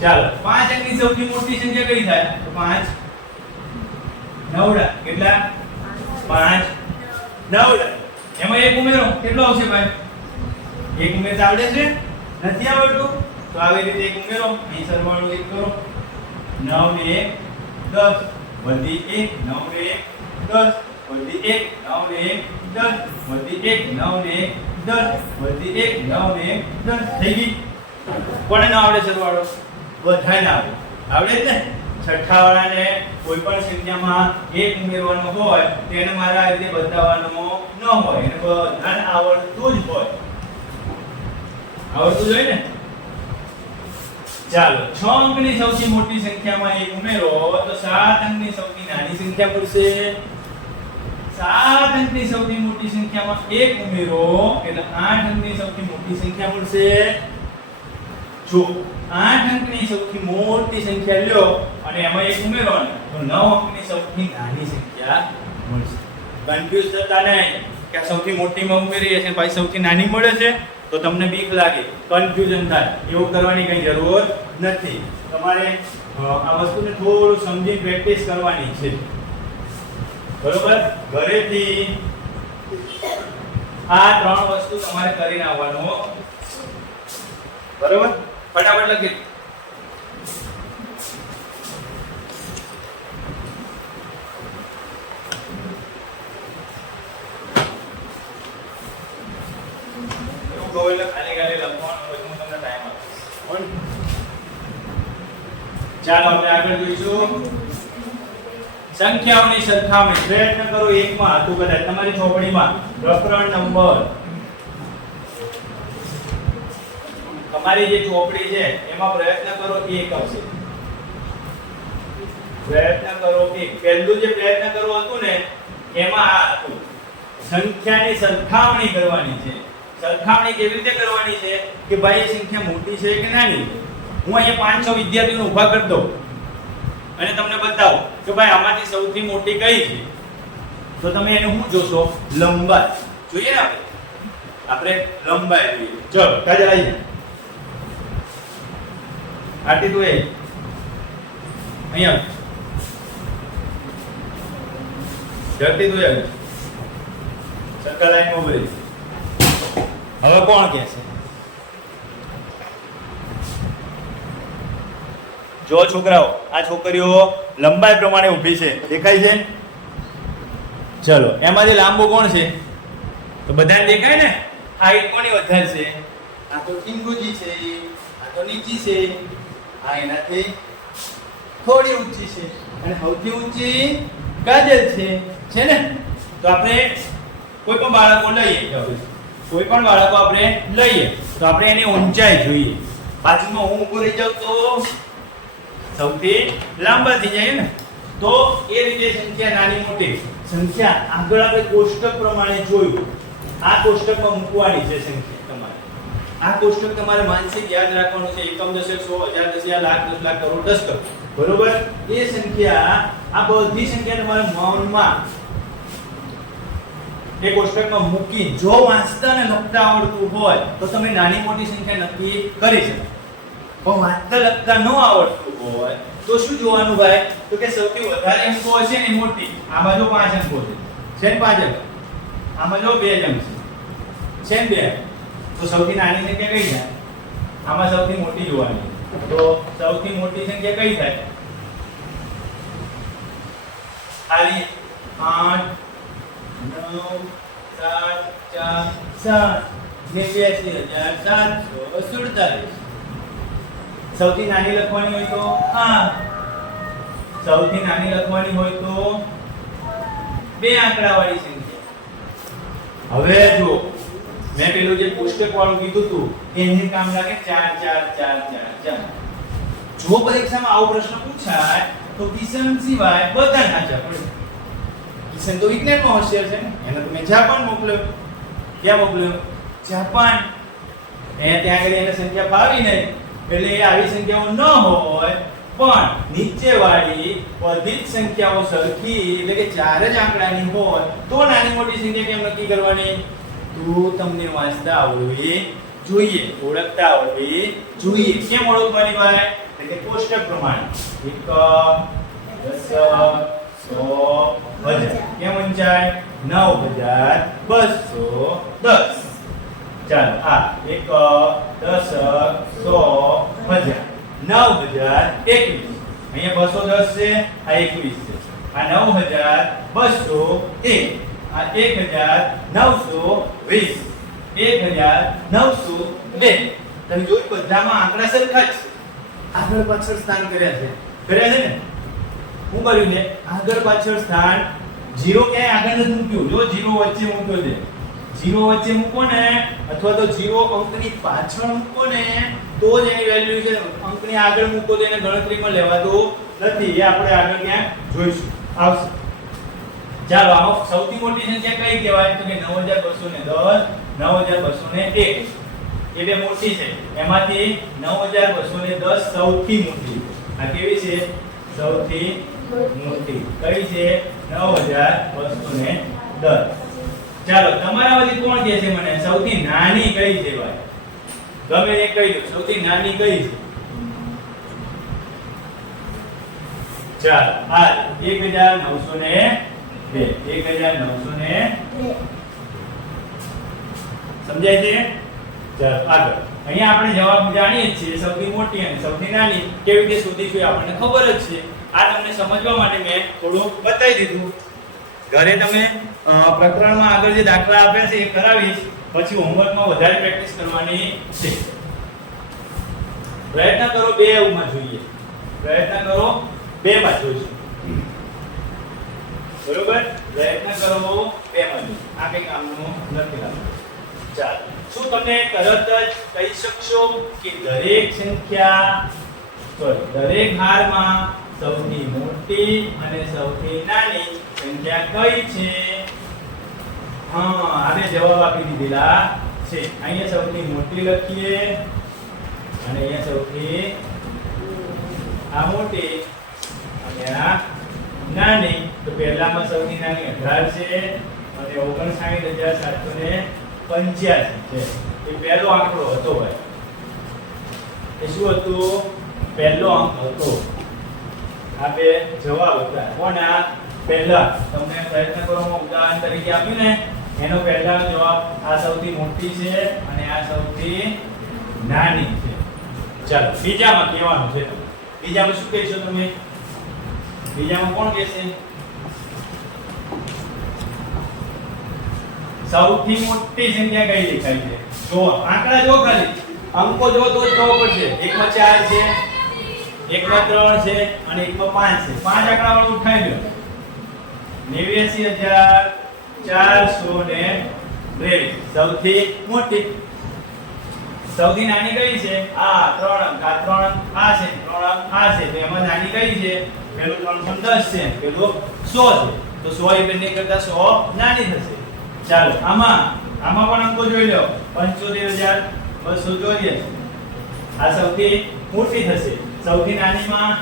ચાલો, 5 અંકની સૌથી મોટી સંખ્યા કઈ થાય? તો 5 નવડા. કેટલા? 5 નવડા. એમાં 1 ઉમેરો કેટલો આવશે ભાઈ? 1 ઉમેરતા આવડે છે? નથી આવડતું? તો આવી રીતે 1 ઉમેરો, અહીં સરવાળો 1 કરો. 9 ને 1 10 વધી 1 9 ને 10 વધી 1 9 ને 10 વધી 1 9 ને 10 વધી 1 9 ને 10 થઈ ગઈ. કોને ન આવડે સરવાળો? બધાને આવડે. આવડે જ ને? છઠ્ઠા વાળાને કોઈ પણ સંખ્યામાં 1 ઉમેરવાનો હોય તો એને મારા આ રીતે બતાવવાનો ન હોય, એને બધાને આવડતું જ હોય. આવડતું જોઈએ ને? ચાલો, 6 અંકની સૌથી મોટી સંખ્યામાં 1 ઉમેરો તો 7 અંકની સૌથી નાની સંખ્યા મળશે. 7 અંકની સૌથી મોટી સંખ્યામાં 1 ઉમેરો એટલે 8 અંકની સૌથી મોટી સંખ્યા મળશે. જો 8 અંકની સૌથી મોટી સંખ્યા લ્યો અને એમાં 1 ઉમેરો તો 9 અંકની સૌથી નાની સંખ્યા મળશે. કન્ફ્યુઝ થતા નહીં કે આ સૌથી મોટીમાં ઉમેરીએ છે ભાઈ સૌથી નાની મળે છે તો તમને બીક લાગે, કન્ફ્યુઝન થાય. એવું કરવાની કઈ જરૂર નથી. તમારે આ વસ્તુને થોડું સમજી પ્રેક્ટિસ કરવાની છે. બરોબર? ઘરેથી આ 3 વસ્તુ તમારે કરીને આવવાનું. બરોબર? ફટાફટ લખી. એવું કહો એટલે ખાલી ખાલી લખવાનું હોય તો હું તમને ટાઈમ આપીશ. ચાલો આપણે આગળ જોઈશું સંખ્યાઓની સરખામણી. પ્રયત્ન કરો 1 માં હતું કદાચ તમારી ચોપડીમાં પ્રકરણ નંબર, તમારી જે ચોપડી છે એમાં પ્રયત્ન કરો 1 આવશે. પ્રયત્ન કરો 1. પહેલું જે પ્રયત્ન કરો હતું ને એમાં આ હતું, સંખ્યાની સરખામણી કરવાની છે. સરખામણી કેવી રીતે કરવાની છે કે ભાઈ એ સંખ્યા મોટી છે કે નાની છે. હું અહીંયા 500 વિદ્યાર્થીઓને ઊભા કરી દઉં અને તમને બતાવું કે ભાઈ આમાંથી સૌથી મોટી કઈ છે, તો તમે એને શું જોશો? લંબાઈ જોઈએ ને આપણે લંબાઈ જોઈએ. ચલો કાજલ આવી આટી તું અહીંયા જલ્દી તું આવી સર્કલ લાઈન માં બોલી. હવે કોણ કહે છે? જો છોકરાઓ, આ છોકરીઓ લંબાઈ પ્રમાણે ઊભી છે, દેખાય છે? ચલો એમાંથી લાંબો કોણ છે? તો બધાને દેખાય ને. હાઈટ કોની વધારે છે? આ તો ટીંગુજી છે, આ તો નીચી છે, આ એનાથી થોડી ઊંચી છે અને સૌથી ઊંચી કાજલ છે ને. તો આપણે કોઈ પણ બાળકો લઈએ, કોઈ પણ બાળકો આપણે લઈએ તો આપણે એની ઊંચાઈ જોઈએ. બાજુમાં હું ઊભો રહી જાઉં તો સૌથી લાંબા થઈ જાય ને. તો એ રીતે સંખ્યા નાની મોટી સંખ્યા આગળ આપણે કોષ્ટક પ્રમાણે જોયું. આ કોષ્ટકમાં મૂકવાની છે સંખ્યા તમારે. આ કોષ્ટક તમારે માનસિક યાદ રાખવાનું છે. એકમ દશક 100 1000 10,000 લાખ 10 લાખ કરોડ 10 કરોડ, બરોબર? એ સંખ્યા, આ બધી સંખ્યા તમારે મૌનમાં એ કોષ્ટકમાં મૂકી જો વાંચતા અને લખતા આવડતું હોય તો તમે નાની મોટી સંખ્યા નક્કી કરી શકો. પણ વાંચતા લખતા ન આવડતું હોય તો શું જોવાનું ભાઈ? તો કે સૌથી વધારે અંકો હશે ને મોટી, આમાં જો 5 અંકો છે ને 5 અંક, આમાં જો 2 અંક છે ને 2, તો સૌથી નાની સંખ્યા કઈ થાય? આમાં સૌથી મોટી જોવાની. તો સૌથી મોટી સંખ્યા કઈ થાય? ખાલી 8 9 7 4 7 સૌથી નાની લખવાની હોય તો સૌથી નાની લખવાની હોય તો 2 આંકડાવાળી સંખ્યા. હવે જો મેં પેલું જે પુસ્તક વાળું કીધું હતું એને કામ લાગે 4 4 4 4 4. જો પરીક્ષામાં આવો પ્રશ્ન પૂછાય તો કિશન સિવાય બધા સાચા પડે. કિશન તો વિજ્ઞાનમાં હોશિયાર છે ને, એને તો મેં જાપાન મોકલ્યો. ક્યાં મોકલ્યો? જાપાન. ત્યાં આગળ એને સંખ્યા ફાવી નહીં એટલે આવી સંખ્યાઓ ન હોય પણ નીચેવાળી બધી જ સંખ્યાઓ સરખી એટલે કે 4 જ આંકડાની હોય તો નાની મોટી સંખ્યા કેમ નક્કી કરવાની? તો તમને વાંચતા આવડવી જોઈએ, ઓળખતા આવડવી જોઈએ. કેમ ઓળખવાની ભાઈ? એટલે કે કોષ્ટક પ્રમાણે 1 10 100 1000. કેમ ઊંચાઈ? 9210. ચાલો આ 1 10 100 1000 9021. અહીંયા 210 છે, આ 21 છે, આ 9201, આ 1920, 1902. તમે જોયું બધામાં આંકડા સરખા જ છે. આગળ પાછળ સ્થાન કર્યા છે ને? શું કર્યું છે? આગળ પાછળ સ્થાન. 0 ક્યાંય આગળ નથી મૂક્યું. જો 0 વચ્ચે મૂક્યો છે, 0 વચ્ચે મૂકો ને અથવા તો 0 અંકની પાછળ મૂકો ને તો જ એની વેલ્યુ છે. અંકની આગળ મૂકો તો એને ગણતરીમાં લેવાતું નથી. એ આપણે આગળ ક્યાં જોઈશું, આવશે. ચાલો આમાં સૌથી મોટી સંખ્યા કઈ કહેવાય? તો કે 9210 9201. એ બે મોટી છે. એમાંથી 9210 સૌથી મોટી. આ કેવી છે? સૌથી મોટી. કઈ છે? 9210. ચાલો તમારામાંથી કોણ કહે છે મને સૌથી નાની કઈ છે ભાઈ? ગમે એ કહી દો, સૌથી નાની કઈ છે? ચાલો આ 1902. 1902 સમજાય છે? ચાલો આગળ. અહીંયા આપણે જવાબ જાણીએ છીએ, સૌથી મોટી અને સૌથી નાની કેવી રીતે શોધીશું આપણને ખબર જ છે. આ તમને સમજવા માટે મેં થોડું બતાવી દીધું. ઘરે તમે પ્રકરણમાં આગળ જે દાખલા આપ્યા છે એ કરાવીશ, પછી હોમવર્કમાં વધારે પ્રેક્ટિસ કરવાની છે. પ્રયત્ન કરો 2 માં જોઈએ. પ્રયત્ન કરો 2 માં જોઈશું. બરોબર, પ્રયત્ન કરો 2 માં જોઈશું. આ કઈ કામનું નથી લાગતું. ચાલો, શું તમે તરત જ કહી શકશો કે દરેક હારમાં સૌથી મોટી અને સૌથી નાની સંખ્યા કઈ છે? હા, આને જવાબ આપી દીધેલા છે. અહીંયા સૌથી મોટી લખીએ અને અહીંયા સૌથી આ મોટી અને આ નાની. તો પહેલામાં સૌથી નાની 18 છે અને 59,785 છે. એ પહેલો આંકડો હતો ભાઈ. એ શું હતું? પહેલો અંક હતો. આ બે જવાબ હતા. કોણ આ? પહેલા તમને પ્રયત્ન કરવામાં ઉદાહરણ તરીકે આપ્યું ને, એનો પહેલાનો જવાબ આ સૌથી મોટી છે અને આ સૌથી નાની છે. ચાલો, બીજામાં કહેવાનું છે. બીજામાં શું કહેશો તમે? બીજામાં કોણ કહેશે? સૌથી મોટી સંખ્યા કઈ દેખાય છે? જો આંકડા જો, ખાલી અંકો જો તો જ ખબર પડશે. એકમાં 4 છે, એકમાં 3 છે અને એકમાં 5 છે. 5 આંકડા વાળું ઉઠાઈ લો. 89,423 સૌથી મોટી. સૌથી નાની કઈ છે? આ 3 અંક, આ 3 અંક આ છે, 3 અંક આ છે. તો એમાં નાની કઈ છે? પેલું 310 છે, પેલું 100 છે. તો 100 એ બંને કરતા 100 નાની થશે. ચાલો, આમાં પણ અંકો જોઈ લો. 75,284 આ સૌથી મોટી થશે. સૌથી નાનીમાં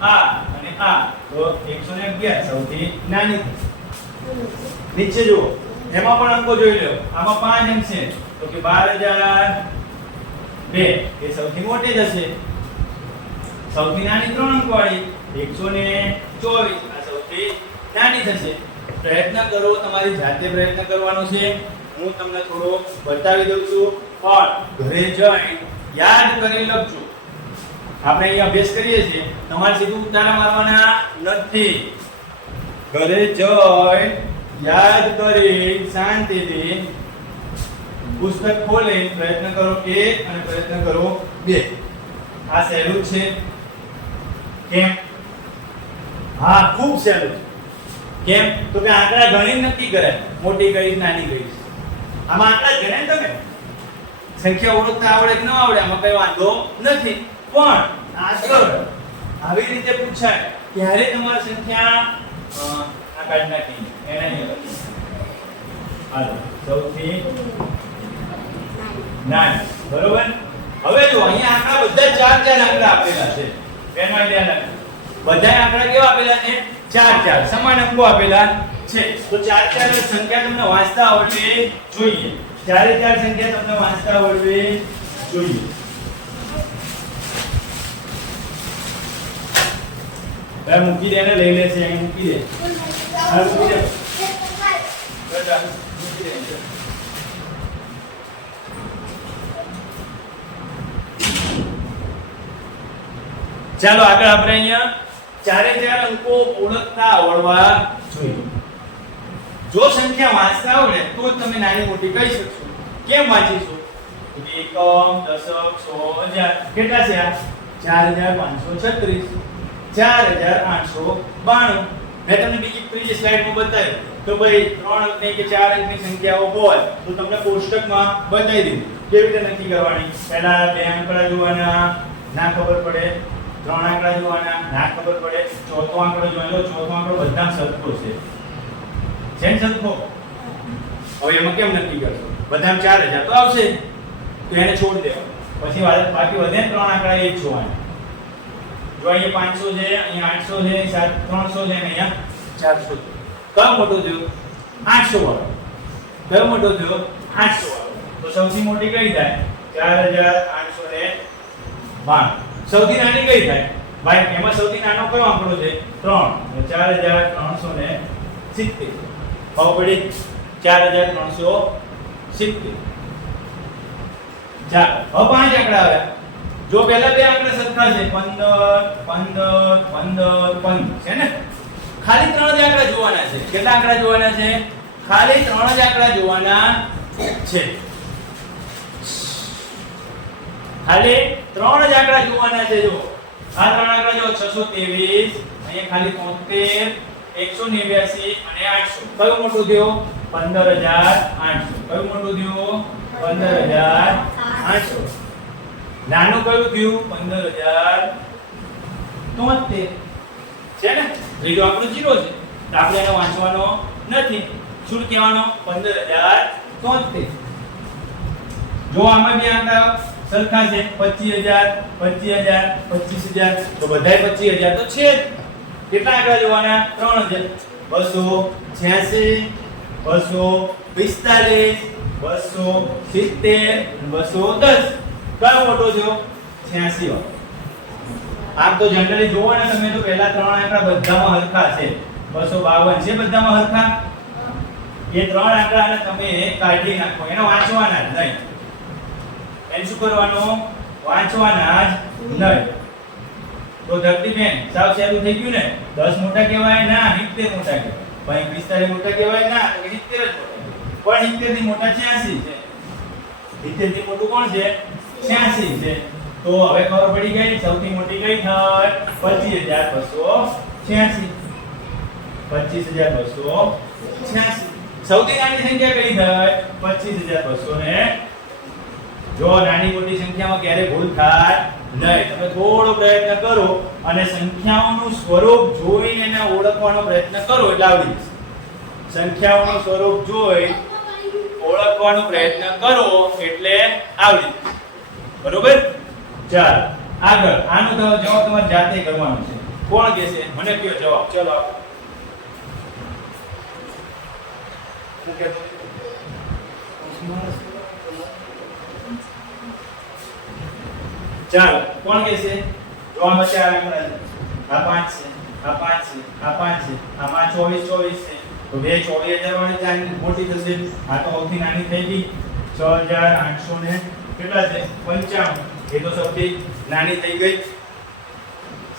આ અને આ, તો 111 સૌથી નાની થશે. નીચે જુઓ, એમાં પણ અંકો જોઈ લો. આમાં 5 અંક છે, તો કે 12,002 એ સૌથી મોટી થશે. સૌથી નાની 3 અંક વાળી 124 આ સૌથી નાની થશે. પ્રયત્ન કરો, તમારી જાતે પ્રયત્ન કરવાનો છે. હું તમને થોડો બતાવી દઉં છું, પણ ઘરે જઈને યાદ કરી લખજો. આપણે અહીંયા અભ્યાસ કરીએ છીએ, તમારે સીધું ઉતારા મારવાના નથી. ઘરે જઈને યાદ કરી શાંતિથી પુસ્તક ખોલી પ્રયત્ન કરો 1 અને પ્રયત્ન કરો 2. આ સહેલું છે. કેમ? હા, ખૂબ સહેલું છે. કેમ? તો કે આંકડા ગણી નક્કી કરે, મોટી કઈ નાની કઈ. આમાં આંકડા ગણે તમે સંખ્યા ઓળખતા આવડે કે ન આવડે, આમાં કઈ વાંધો નથી. પણ આગળ આવી રીતે પૂછાય ત્યારે તમારી સંખ્યા આ કાઢી નાખી એના નહીં. હાલો, સૌથી નાની. બરોબર. હવે જો અહીંયા આંકડા બધા 4 આંકડા આપેલા છે. એમાં ધ્યાન રાખજો. બધા આંકડા કેવા આપેલા છે? 4 સમાન અંકો આપેલા છે. તો 4 સંખ્યા તમને વાંચતા આવડવી જોઈએ. 4 સંખ્યા તમને વાંચતા આવડવી જોઈએ. ભાઈ મૂકી દે ને, લઈ લેશે. અહીં મૂકી દે. હા, મૂકી દે. બેટા મૂકી દે. ચાલો, આગળ આપણે અહીંયા 4 અંકો ઓળખતા આવડવા જોઈએ. જો સંખ્યા વાંચતા આવડે તો જ તમે નાની મોટી કહી શકશો. કેમ વાંચીશું? એકમ, દશક, 100, 1000 કેટલા છે? આ 4536, 4892. મેં તમને ત્રીજી સ્લાઇડમાં બતાવ્યું. તો ભાઈ 3 અંકની કે 4 અંકની સંખ્યાઓ હોય તો તમને કોષ્ટકમાં બતાવી દીધું કેવી રીતે નક્કી કરવાની. પહેલા 2 આંકડા જોવાના, ના ખબર પડે. 3 આંકડા જોવાના, ના ખબર પડે. ચોથો આંકડો જોઈ લો. ચોથો આંકડો બધા સરખો છે. જેમ સરખો. હવે એમાં કેમ નક્કી કરશો? બધામાં 4000 તો આવશે, તો એને છોડ દેવાનો. પછી બાકી વધે 3 આંકડા એ જ જોવાના. જો અહીંયા 500 છે, અહીંયા 800 છે, 300 છે અને અહીંયા 400 છે. કયો મોટો થયો? 800 વાળો. કયો મોટો થયો? 800 વાળો. તો સૌથી મોટી કઈ થાય? 4892. સૌથી નાની કઈ થાય? ભાઈ એમાં સૌથી નાનો કયો આંકડો છે? 3. 4370. ભાવ પડી 4370. ચાલો, હવે 5 આંકડા આવ્યા. જો પહેલા 2 આંકડા સરખા છે, 15 15 15 છે ને. ખાલી 3 જ આંકડા જોવાના છે. કેટલા આંકડા જોવાના છે? ખાલી 3 જ આંકડા જોવાના છે. ખાલી 3 જ આંકડા જોવાના છે. જો આ 3 આંકડા તો 623, અહીંયા ખાલી 73, 189 અને 800. કયું મોટું થયું? 15800. કયું મોટું થયું? 15800. નાનું કયું થયું? 15073 છે ને? બીજો આપણો 0 છે તો આપણે એને વાંચવાનો નથી. શું કહેવાનો? 15073. જો આમાં બે આંકડા સરખા છે 25000 25000 25000 તો બધાય 25000 તો છે જ. કેટલા આંકડા જોવાના? 3000 286 245 270 210. કયો મોટો થયો? 86 વાળો. આમ તો જનરલી જોવો ને તમે તો પહેલા ત્રણ આંકડા બધામાં હરખા છે. 252 છે બધામાં હરખા. એ ત્રણ આંકડાને તમે કાઢી નાખો, એને વાંચવાના જ નહીં. એને શું કરવાનું? વાંચવાના જ નહીં. તો ધરતીબેન સાવ સહેલું થઈ ગયું ને. 10 મોટા કહેવાય ના 70 મોટા કહેવાય. ભાઈ 45 મોટા કહેવાય ના તો 70 જ મોટા. પણ 70 થી મોટા 86 છે. 70 થી મોટું કોણ છે? 86 છે. તો હવે ખબર પડી ગઈ સૌથી મોટી કઈ થાય? 25286. 25286. સૌથી નાની સંખ્યા કઈ થાય? 25200 ને. જો નાની મોટી સંખ્યામાં ક્યારે ભૂલ થાય નહીં. તમે થોડો પ્રયત્ન કરો અને સંખ્યાઓનું સ્વરૂપ જોઈને એને ઓળખવાનો પ્રયત્ન કરો એટલે આવડી જશે. સંખ્યાઓનું સ્વરૂપ જોઈ ઓળખવાનો પ્રયત્ન કરો એટલે આવડી જશે. બરોબર? ચાલો આગળ. આનો તો જવાબ તમારે જાતે કરવાનો છે. કોણ કહેશે? મને કયો જવાબ. ચલો આપો. શું કહેતો? ચાલો કોણ કહેશે? જો આમાં ચાર આંકડા છે. આ 5 છે, આ 5 છે, આ 5 છે, આમાં 24 છે. તો બે 24000 વાળી ચાર મોટી થશે. આ તો સૌથી નાની થઈ ગઈ 6800 ને કેટલા છે? 95. એ તો સૌથી નાની થઈ ગઈ.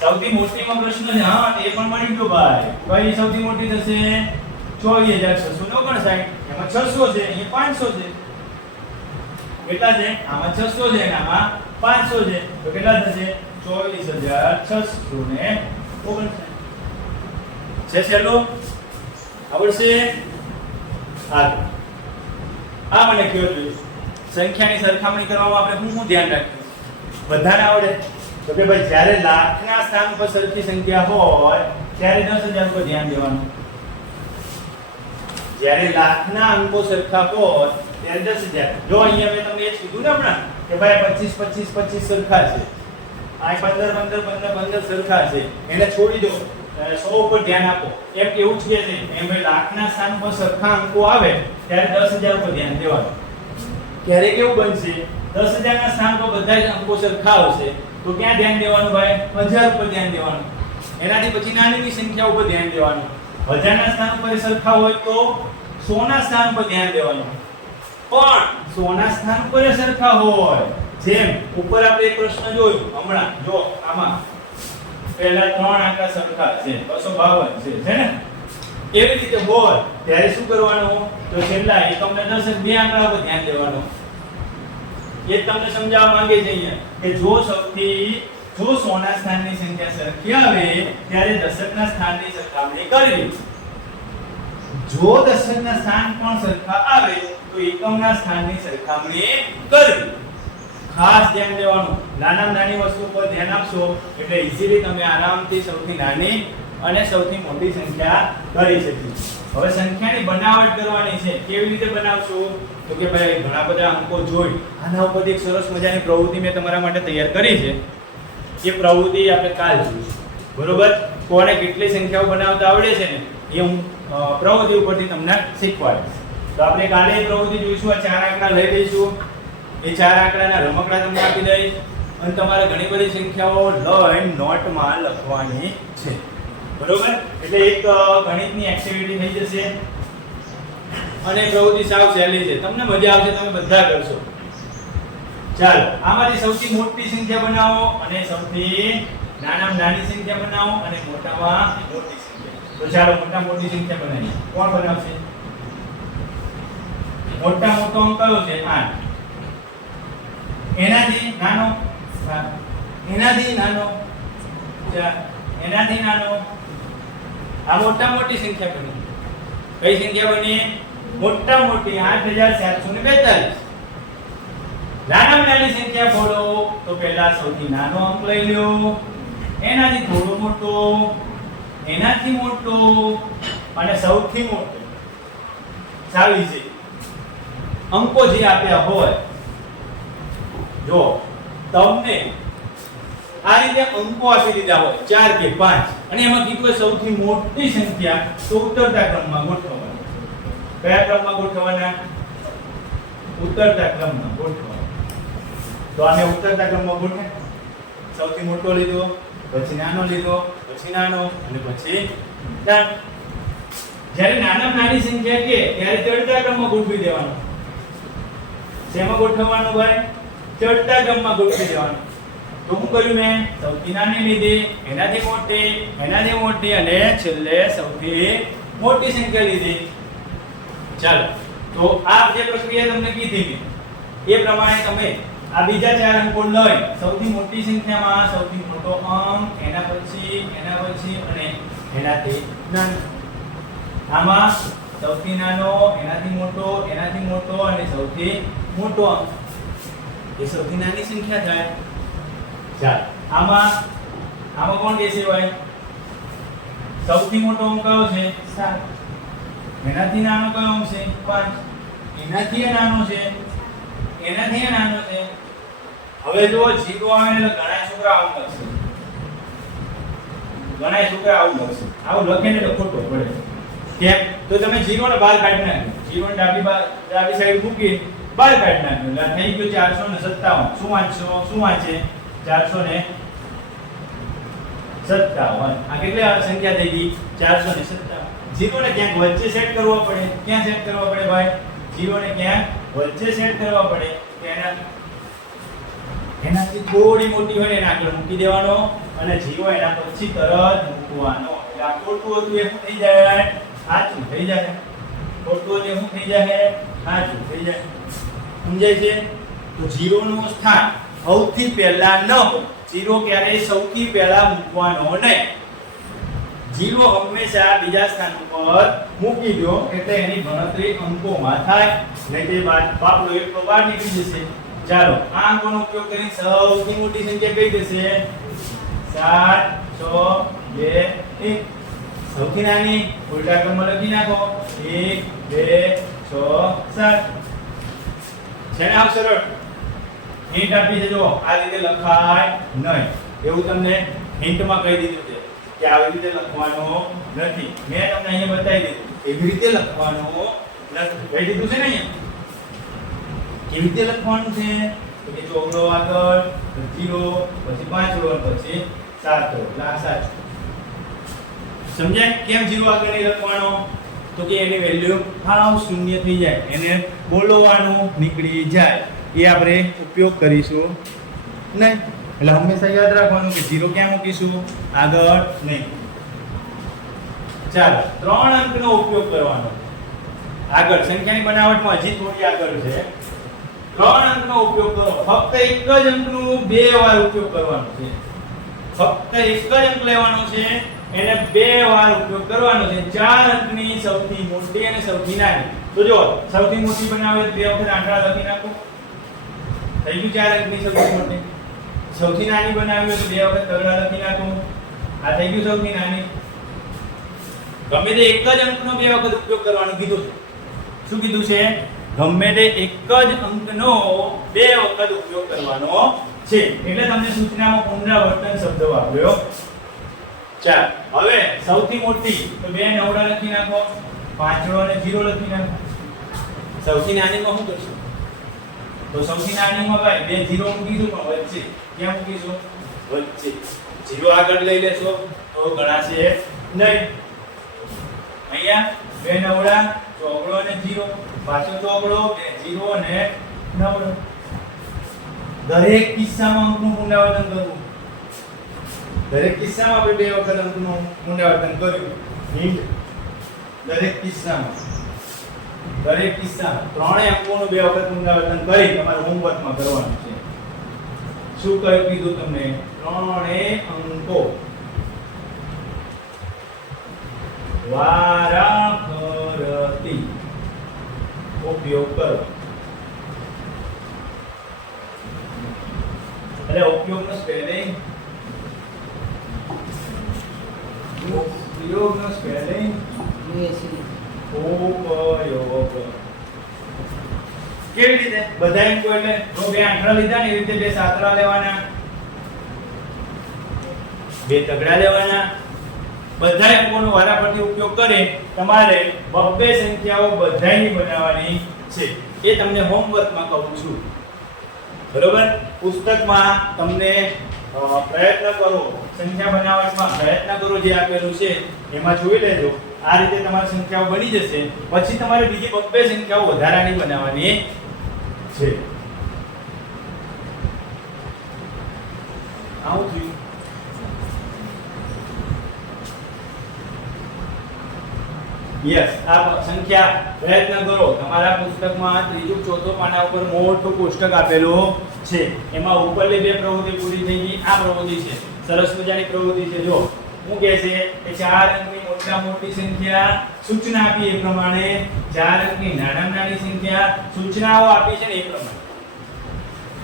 સૌથી મોટીમાં પ્રશ્ન છે. હા એ પણ મળી ગયો ભાઈ. કઈ સૌથી મોટી થશે? 24659. એમાં 600 છે, અહીંયા 500 છે. કેટલા છે? આમાં 600 છે અને આમાં 500 છે. તો કેટલા થશે? 24659. છે ચલો આવડશે? આગળ આ મને કયો જોઈએ. સંખ્યાની સરખામણી કરવામાં આપણે શું ધ્યાન રાખીએ? બધાને આવડે તો કે ભાઈ જ્યારે લાખના સ્થાન પર સરખી સંખ્યા હોય ત્યારે 10000 પર ધ્યાન દેવાનું. જ્યારે લાખના અંકો સરખા હોય ત્યારે 10000. જો અહીંયા મેં તમને એ જ કીધું ને હમણાં કે ભાઈ 25 25 25 સરખા છે. આ 15 15 15 15 સરખા છે. એને છોડી દો. 100 ઉપર ધ્યાન આપો. એમ કેવું છે કે એમ ભાઈ લાખના સ્થાન પર સરખા અંકો આવે ત્યારે 10000 ઉપર ધ્યાન દેવાનું. ક્યારે કેવું બનશે? 10000 ના સ્થાન પર બધા જ અંકો સરખા આવશે તો ક્યાં ધ્યાન દેવાનું ભાઈ? 1000 ઉપર ધ્યાન દેવાનું. એનાથી પછી નાની સંખ્યા ઉપર ધ્યાન દેવાનું. 1000 ના સ્થાન પર સરખા હોય તો 100 ના સ્થાન પર ધ્યાન દેવાનું. પણ 100 ના સ્થાન પર સરખા હોય જેમ ઉપર આપણે એક પ્રશ્ન જોયો હમણાં. જો આમાં પહેલા ત્રણ આંકડા સરખા છે 252 છે ને? એવી રીતે હોય ત્યારે શું કરવાનું? તો છેલ્લા એકમને 10 બે આંકડા પર ધ્યાન દેવાનું. એ તમને સમજાવવા માંગે છે અહીંયા કે જો 100 ના સ્થાનની સંખ્યા સરખી આવે ત્યારે દશકના સ્થાનની સરખામણી કરવી. જો દશકના સ્થાન પણ સરખા આવે તો એકમના સ્થાનની સરખામણી કરવી. ખાસ ધ્યાન દેવાનું. નાનામાં નાની વસ્તુ પર ધ્યાન આપશો એટલે ઈઝીલી તમે આરામથી સૌથી નાની અને સૌથી મોટી સંખ્યા કરી શકીશું. હવે સંખ્યાની બનાવટ કરવાની છે. કેવી રીતે બનાવશો? તો કે ભાઈ ઘણા બધા અંકો જોઈ આના ઉપરથી એક સરસ મજાની પ્રવૃત્તિ મેં તમારા માટે તૈયાર કરી છે. એ પ્રવૃત્તિ આપણે કાલ જોઈશું. બરોબર? કોને કેટલી સંખ્યાઓ બનાવતા આવડે છે ને એ હું પ્રવૃત્તિ ઉપરથી તમને શીખવાડીશ. તો આપણે કાલે એ પ્રવૃત્તિ જોઈશું. આ ચાર આંકડા લઈ લઈશું. એ ચાર આંકડાના રમકડા તમને આપી દઈશ અને તમારે ઘણી બધી સંખ્યાઓ લઈને નોટમાં લખવાની છે. બરોબર? એટલે એક ગણિતની એક્ટિવિટી થઈ જશે અને પ્રવૃત્તિ સાવ સહેલી છે. તમને મજા આવશે. તમે બધા કરશો. ચાલો આમાંથી સૌથી મોટી સંખ્યા બનાવો અને સૌથી નાનામાં નાની સંખ્યા બનાવો અને મોટામાં મોટી સંખ્યા. તો ચાલો મોટા મોટી સંખ્યા બનાવીએ. કોણ બનાવશે? મોટા મોટો અંક કયો છે? 8. એનાથી નાનો 7. એનાથી નાનો 4 એનાથી નાનો આ મોટા મોટી સંખ્યા બની કઈ સંખ્યા બની મોટા મોટી 8742 નાનામાં નાની સંખ્યા બોલો તો પહેલા સૌથી નાનો અંક લઈ લ્યો એનાથી થોડો મોટો એનાથી મોટો અને સૌથી મોટો ચાલી છે અંકો જે આપ્યા હોય જો તમને આ રીતે અંકો આપી દીધા હોય 4 કે 5 અને એમાં કીધું સૌથી મોટી સંખ્યા તો ઉતરતા ક્રમમાં ગોઠવવાની કયા ક્રમમાં ગોઠવવાના ઉતરતા ક્રમમાં ગોઠવવાના તો આને ઉતરતા ક્રમમાં ગોઠવે સૌથી મોટો લીધો પછી નાનો લીધો પછી નાનો અને પછી નાનો જ્યારે નાનામાં નાની સંખ્યા કે ત્યારે ચડતા ક્રમમાં ગોઠવી દેવાનું શેમાં ગોઠવવાનું ભાઈ ચડતા ક્રમમાં ગોઠવી દેવાનું તો હું કર્યું મેં સૌથી નાની લીધી એનાથી મોટી અને છેલ્લે સૌથી મોટી સંખ્યા લીધી ચાલો તો આ જે પ્રક્રિયા તમને કીધી એ પ્રમાણે તમે આ બીજા 4 અંકો લઈ સૌથી મોટી સંખ્યામાં સૌથી મોટો અંક એના પછી અને એનાથી નાનો આમાં સૌથી નાનો એનાથી મોટો અને સૌથી મોટો અંક એ સૌથી નાની સંખ્યા થાય ચાલ આમાં કોણ બેસે ભાઈ સૌથી મોટો અંક કયો છે 7 એનાથી નાનો કયો અંક છે 5 એનાથી નાનો છે હવે જો 0 આવે એટલે ઘણા છોકરા આવું લખશે આવું લખે ને તો ખોટો પડે કેમ તો તમે 0 ને બહાર કાઢી નાખો 0 ને ડાબી સાઈડ મૂકી બહાર કાઢી નાખો એટલે થઈ ગયું 457 શું વાંચે 457 આ કેટલી સંખ્યા થઈ ગઈ 457 0 ને ક્યાંક વચ્ચે સેટ કરવો પડે ક્યાં સેટ કરવા પડે ભાઈ 0 ને ક્યાંક વચ્ચે સેટ કરવા પડે કે એનાથી થોડી મોટી હોય એને આગળ મૂકી દેવાનો અને 0 એના પછી તરત મૂકવાનો એટલે આ ખોટું હતું એ શું થઈ જાય સાચું થઈ જાય ખોટું હતું એ શું થઈ જાય સાચું થઈ જાય સમજાય છે તો 0 નું સ્થાન સૌથી પહેલા ન હોય 0 ક્યારેય સૌથી પહેલા મૂકવાનો નહીં 0 હંમેશા બીજા સ્થાન પર મૂકી દો એટલે એની ગણતરી અંકોમાં થાય નહીં તે બાપલો એક તો બહાર નીકળી જશે ચાલો આ અંકોનો ઉપયોગ કરીને સૌથી મોટી સંખ્યા કઈ થશે 7 6 2 1 સૌથી નાની ઉલટા ક્રમમાં લખી નાખો 1 2 6 7 છે ને આ સરળ હિન્ટ આપી છે જો આ રીતે લખાય નહીં એવું તમને હિન્ટમાં કહી દીધું છે કે આવી રીતે લખવાનો નથી મેં તમને અહીંયા બતાવી દીધું એવી રીતે લખવાનો નથી કહી દીધું છે ને અહીંયા કેવી રીતે લખવાનું છે તો કે ચોગડો આગળ 0 પછી 5 રો પછી 7 રો એટલે આ સાચું સમજાય કેમ 0 આગળ નહીં લખવાનો તો કે એની વેલ્યુ હાવ શૂન્ય થઈ જાય એને બોલવાનું નીકળી જાય એ આપણે ઉપયોગ કરીશું નહીં એટલે હંમેશા યાદ રાખવાનું કે 0 ક્યાં મૂકીશું આગળ નહીં ચાલો 3 અંકનો ઉપયોગ કરવાનો આગળ સંખ્યાની બનાવટમાં હજી થોડી આગળ છે 3 અંકનો ઉપયોગ કરો ફક્ત એક જ અંકનો 2 વાર ઉપયોગ કરવાનો છે ફક્ત એક જ અંક લેવાનો છે એને 2 વાર ઉપયોગ કરવાનો છે 4 અંકની સૌથી મોટી અને સૌથી નાની તો જો સૌથી મોટી બનાવે 2 વખત આંકડા લખી નાખો થઈ ગયું 4 અંકની સૌથી મોટી સૌથી નાની બનાવી હોય તો 2 વખત તગડા લખી નાખો આ થઈ ગયું સૌથી નાની ગમે તે એક જ અંકનો 2 વખત ઉપયોગ કરવાનો કીધું છે શું કીધું છે ગમે તે એક જ અંકનો 2 વખત ઉપયોગ કરવાનો છે એટલે તમને સૂચનામાં પુનરાવર્તન શબ્દ વાપર્યો ચાલ હવે સૌથી મોટી તો 2 નવડા લખી નાખો 5 અને 0 લખી નાખો સૌથી નાનીમાં શું કરશું તો સૌથી નાનીમાં ભાઈ 2 0 મૂકીશું પણ વચ્ચે ક્યાં મૂકીશું વચ્ચે 0 આગળ લઈ લેશો તો ગણાશે નહીં અહીંયા 2 નવડા ચોગડો અને 0 પાછો ચોગડો 2 0 અને નવડો દરેક કિસ્સામાં અંકનું પુનરાવર્તન કરવું દરેક કિસ્સામાં આપણે 2 વખત અંકનું પુનરાવર્તન કર્યું હિન્ટ દરેક કિસ્સામાં ત્રણેય અંકોનું 2 વખત પુનરાવર્તન કરી તમારે હોમવર્કમાં કરવાનું છે શું કીધું તમને ત્રણેય અંકો ઉપયોગનો સ્પેલિંગ ઉપયોગ. કેવી રીતે? બધા અંકો એટલે જો બે આંકડા લીધા ને એવી રીતે બે સાતડા લેવાના, બે તગડા લેવાના. બધા અંકોનો વારાફરતી ઉપયોગ કરે તમારે બબ્બે સંખ્યાઓ બધાયની બનાવવાની છે. એ તમને હોમવર્કમાં કહું છું. બરોબર? પુસ્તકમાં તમને પ્રયત્ન કરો, સંખ્યા બનાવવામાં પ્રયત્ન કરો જે આપેલું છે એમાં જોઈ લેજો. આ રીતે તમારી સંખ્યાઓ બની જશે. પછી તમારે બીજી બબ્બે સંખ્યાઓ વધારાની બનાવવાની છે. આવું થયું. યસ, આ સંખ્યા પ્રયત્ન કરો. તમારા પુસ્તકમાં ત્રીજું ચોથું પાના ઉપર મોટું કોષ્ટક આપેલું છે. એમાં ઉપરની બે પ્રવૃત્તિ પૂરી થઈ ગઈ. આ પ્રવૃત્તિ છે, સરસ મજાની પ્રવૃત્તિ છે. જો હું કહે છે કે 4 અંકની મોટા મોટી સંખ્યા, સૂચના આપી એ પ્રમાણે 4 અંકની નાના નાની સંખ્યા, સૂચનાઓ આપી છે ને એ પ્રમાણે.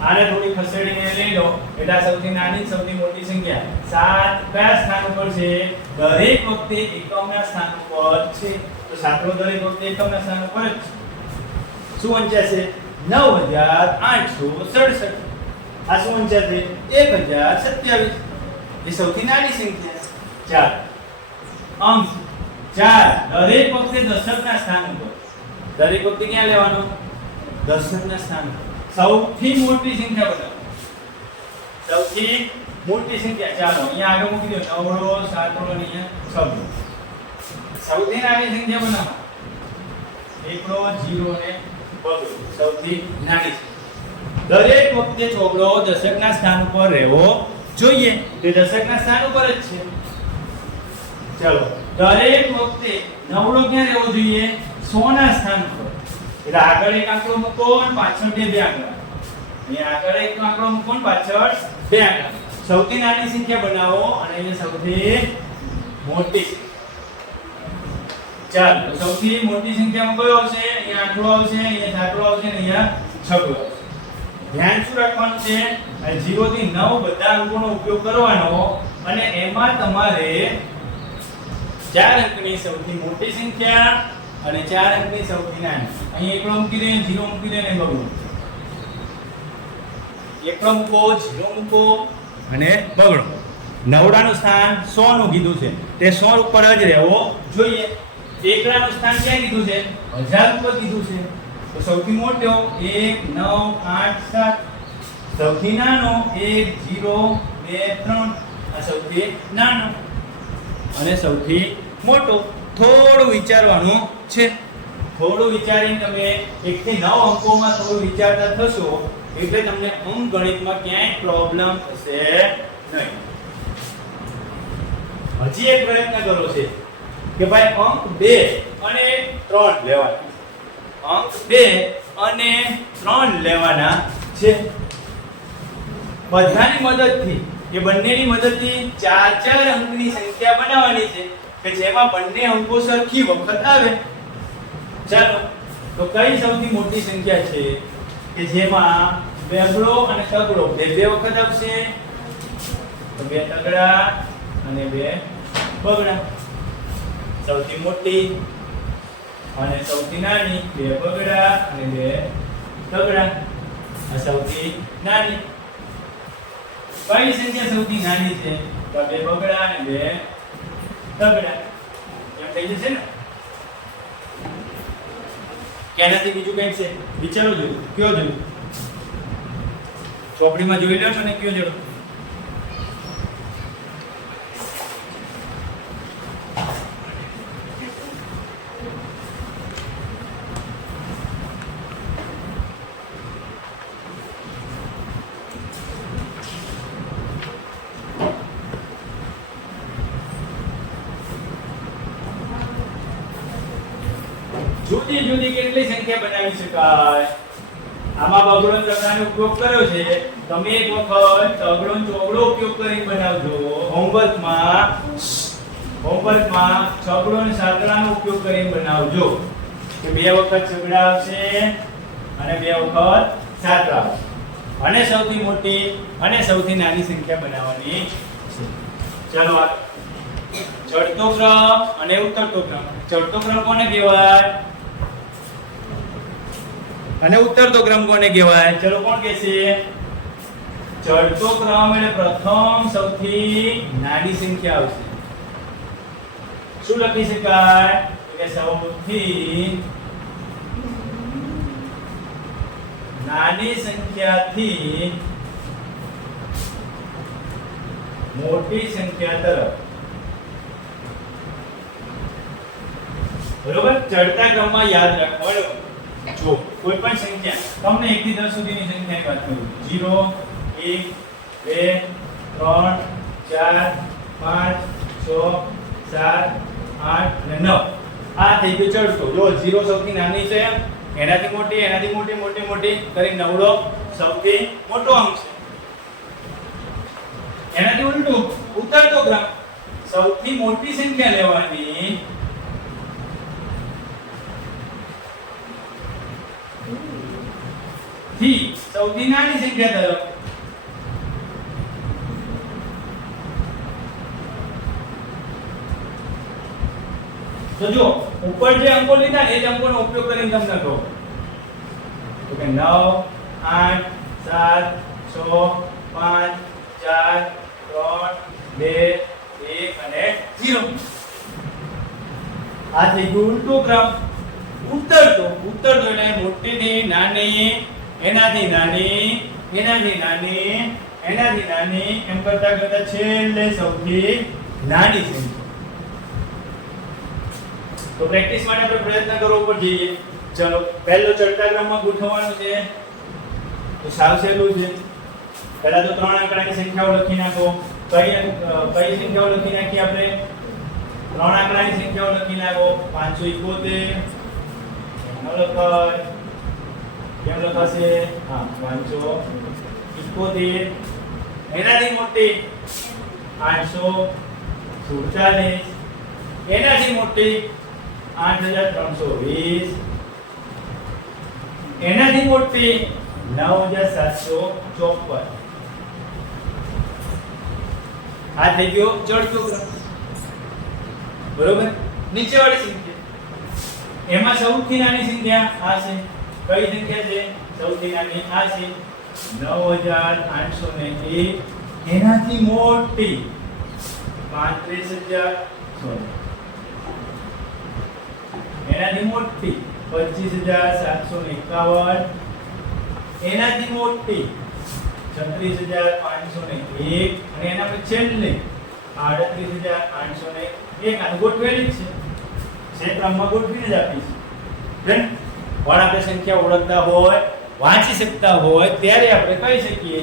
આને થોડી ખસેડીને લઈ લો એટલે સૌથી નાની સૌથી મોટી સંખ્યા 7 કયા સ્થાન ઉપર છે? દરેક વખતે એકમના સ્થાન ઉપર છે. તો સાતડો દરેક વખતે એકમના સ્થાન ઉપર જ છે. શું વંચાશે? 9867. આ શું વંચાશે? 1027. એ સૌથી નાની સંખ્યા. 4 અંક 4 દરેક વખતે દશકના સ્થાન ઉપર. દરેક વખતે ક્યાં લેવાનો? દશકના સ્થાન ઉપર. સૌથી મોટી સંખ્યા બતાવો. સૌથી મોટી સંખ્યા. ચાલો અહીંયા આગળ મૂકી દો. 9 7 અને અહીંયા 6. સૌથી નાની સંખ્યા બનાવો. 1 0 ને બગડો. સૌથી નાની સંખ્યા. દરેક વખતે ચોગડો દશકના સ્થાન ઉપર રહેવો જોઈએ. તે દશકના સ્થાન ઉપર જ છે. ચાલો દરેક વખતે નવડો ક્યાં રહેવો જોઈએ? 100 ના સ્થાન ઉપર. એટલે આગળ એક આંકડો મૂકો અને પાછળ બે આંકડા. અહીંયા આગળ એક આંકડો મૂકો અને પાછળ બે આંકડા. સૌથી નાની સંખ્યા બનાવો અને અહીંયા સૌથી મોટી. ચાલો સૌથી મોટી સંખ્યામાં કયો આવશે? અહીંયા આંકડો આવશે, અહીંયા સાંકડો આવશે અને અહીંયા છગડો આવશે. ધ્યાન શું રાખવાનું છે? 0 થી 9 બધા અંકોનો ઉપયોગ કરવાનો અને એમાં તમારે 4 અંકની સૌથી મોટી સંખ્યા અને 4 અંકની સૌથી નાની. અહીં એકડો મૂકી દે, 0 મૂકી દે ને બગડો. એકડો મૂકો, 0 મૂકો અને બગડો. નવડાનું સ્થાન 100 નું કીધું છે. તે 100 ઉપર જ રહેવો જોઈએ. એકડાનું સ્થાન ક્યાં કીધું છે? 1000 ઉપર કીધું છે. તો સૌથી મોટો 1 9 8 7. સૌથી નાનો 1 0 2 3. આ સૌથી નાનો અને સૌથી મોટો. થોડું વિચારવાનું છે. થોડું વિચારીને તમે 1 થી 9 અંકોમાં થોડું વિચારતા થશો એટલે તમને અંકગણિતમાં ક્યાંય પ્રોબ્લેમ થશે નહીં. હજી એક પ્રયત્ન કરો છે કે ભાઈ અંક 2 અને 3 લેવાના. અંક 2 અને 3 લેવાના છે. બધાની મદદથી કે બંનેની મદદથી 4 અંકની સંખ્યા બનાવવાની છે કે જેમાં બંને અંકો સરખી વખત આવે. ચાલો તો કઈ સૌથી મોટી સંખ્યા છે કે જેમાં બેગડો અને તગડો બે વખત આવશે? તો 2 તગડા અને 2 બગડા. સૌથી મોટી અને સૌથી નાની 2 બગડા અને 2 તગડા. આ સૌથી નાની. કઈ સંખ્યા સૌથી નાની છે? તો 2 બગડા અને 2 તગડા. એમ થઈ જશે ને? કેનાથી બીજું કઈ છે? વિચારો જોયું. કયો જોયું? ચોપડીમાં જોઈ લો છો ને? કયો જોડો? જુદી જુદી કેટલી સંખ્યા બનાવી શકાય? આમાં બગડો પ્રકારનો ઉપયોગ કર્યો છે. તમે એક વખત તગડો ચોગડો ઉપયોગ કરીને બનાવજો. હોમવર્કમાં છગડો અને સાતડાનો ઉપયોગ કરીને બનાવજો કે 2 વખત છગડા આવશે અને 2 વખત સાતડા આવશે. અને સૌથી મોટી અને સૌથી નાની સંખ્યા બનાવવાની છે. ચાલો ચડતો ક્રમ અને ઉતરતો ક્રમ. ચડતો ક્રમ કોને કહેવાય અને ઉતરતો ક્રમ કોને કહેવાય? ચલો કોણ કહેશે? ચડતો ક્રમ એટલે પ્રથમ સૌથી નાની સંખ્યા આવશે. શું લખી શકાય કે સૌથી નાની સંખ્યાથી મોટી સંખ્યા તરફ. બરોબર? ચડતા ક્રમમાં યાદ રાખવાનું. જો કોઈ પણ સંખ્યા તમને 1 થી 10 સુધીની સંખ્યાની વાત કરું. 0 1 2 3 4 5 6 7 8 અને 9. આ થઈ ગયું ચડતો. જો 0 સૌથી નાની છે, એનાથી મોટી, એનાથી મોટી, મોટી મોટી કરી નવડો સૌથી મોટો અંક છે. એનાથી ઉલટું ઉતરતો ક્રમ. સૌથી મોટી સંખ્યા લેવાની થી સૌથી નાની સંખ્યા તરફ. તો જો ઉપર જે અંકો લીધા ને એ જ અંકોનો ઉપયોગ કરીને તમને કહું તો કે 9 8 7 6 5 4 3 2 1 અને 0. આ થઈ ગયું ઉલટો ક્રમ. ઉતરતો એટલે મોટીથી નાની, એનાથી નાની, એનાથી નાની, એનાથી નાની એમ કરતા કરતા છેલ્લે સૌથી નાની સંખ્યા. તો પ્રેક્ટિસ માટે આપણે પ્રયત્ન કરવો પડશે. ચલો પહેલો ચડતા ક્રમમાં ગોઠવવાનું છે તો સાવ સહેલું છે. પહેલા તો 3 આંકડાની સંખ્યાઓ લખી નાખો. કઈ સંખ્યાઓ લખી નાખી આપણે? 3 આંકડાની સંખ્યાઓ લખી નાખો. 571 એમ લખાય. કેમ લખાશે? હા 571. એનાથી મોટી 847. એનાથી મોટી 8320. એનાથી મોટી 9754. આ થઈ ગયો ચડતો ક્રમ. બરોબર? નીચે વાળી સંખ્યા એમાં સૌથી નાની સંખ્યા આ છે. કઈ સંખ્યા છે સૌથી નાની? આ છે 9801. એનાથી મોટી 35000. એનાથી મોટી 25751. એનાથી મોટી 36501. અને એના પછી છેલ્લે 38801. આ ગોઠવેલી જ છે ક્રમમાં ગોઠવીને જ આપી છે. પણ આપણે સંખ્યા ઓળખતા હોય, વાંચી શકતા હોય ત્યારે આપણે કહી શકીએ.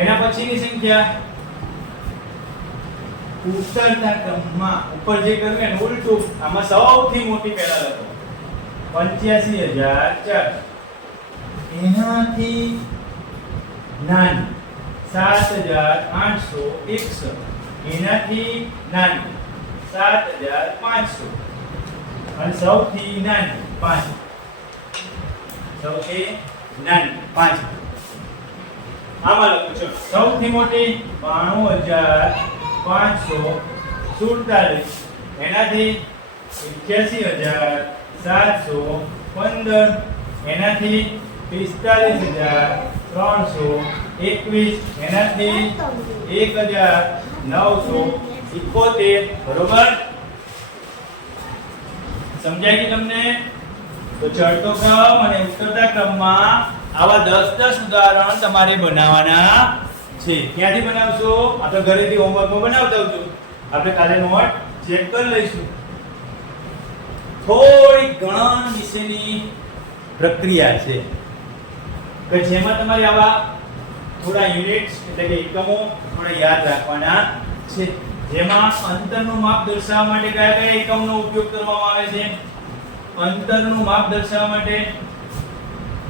એના પછીની સંખ્યા ઉતરતા ક્રમમાં ઉપર જે કર્યું એનું ઉલટું. આમાં સૌથી મોટી પહેલા લખો 85004. એનાથી નાની 7861. એનાથી નાની 7500. અને સૌથી નાની 5. સૌથી નાની 5. આમાં લખો છો સૌથી મોટી 92547. એનાથી 81715. એનાથી 45321. એનાથી 1971. બરોબર? સમજાય કે તમને? તો ચડતો ક્રમ અને ઉતરતા ક્રમમાં આવા 10 ઉદાહરણ તમારે બનાવવાના છે. ક્યાંથી બનાવશો? આપણે ઘરેથી હોમવર્કમાં બનાવતા આવજો. આપણે કાલે નોટ ચેક કરી લઈશું. થોડી ગણન વિશેની પ્રક્રિયા છે કે જેમાં તમારે આવા થોડા યુનિટ્સ એટલે કે એકમો થોડા યાદ રાખવાના છે. જેમાં અંતરનું માપ દર્શાવવા માટે કયા કયા એકમનો ઉપયોગ કરવામાં આવે છે? અંતરનું માપ દર્શાવવા માટે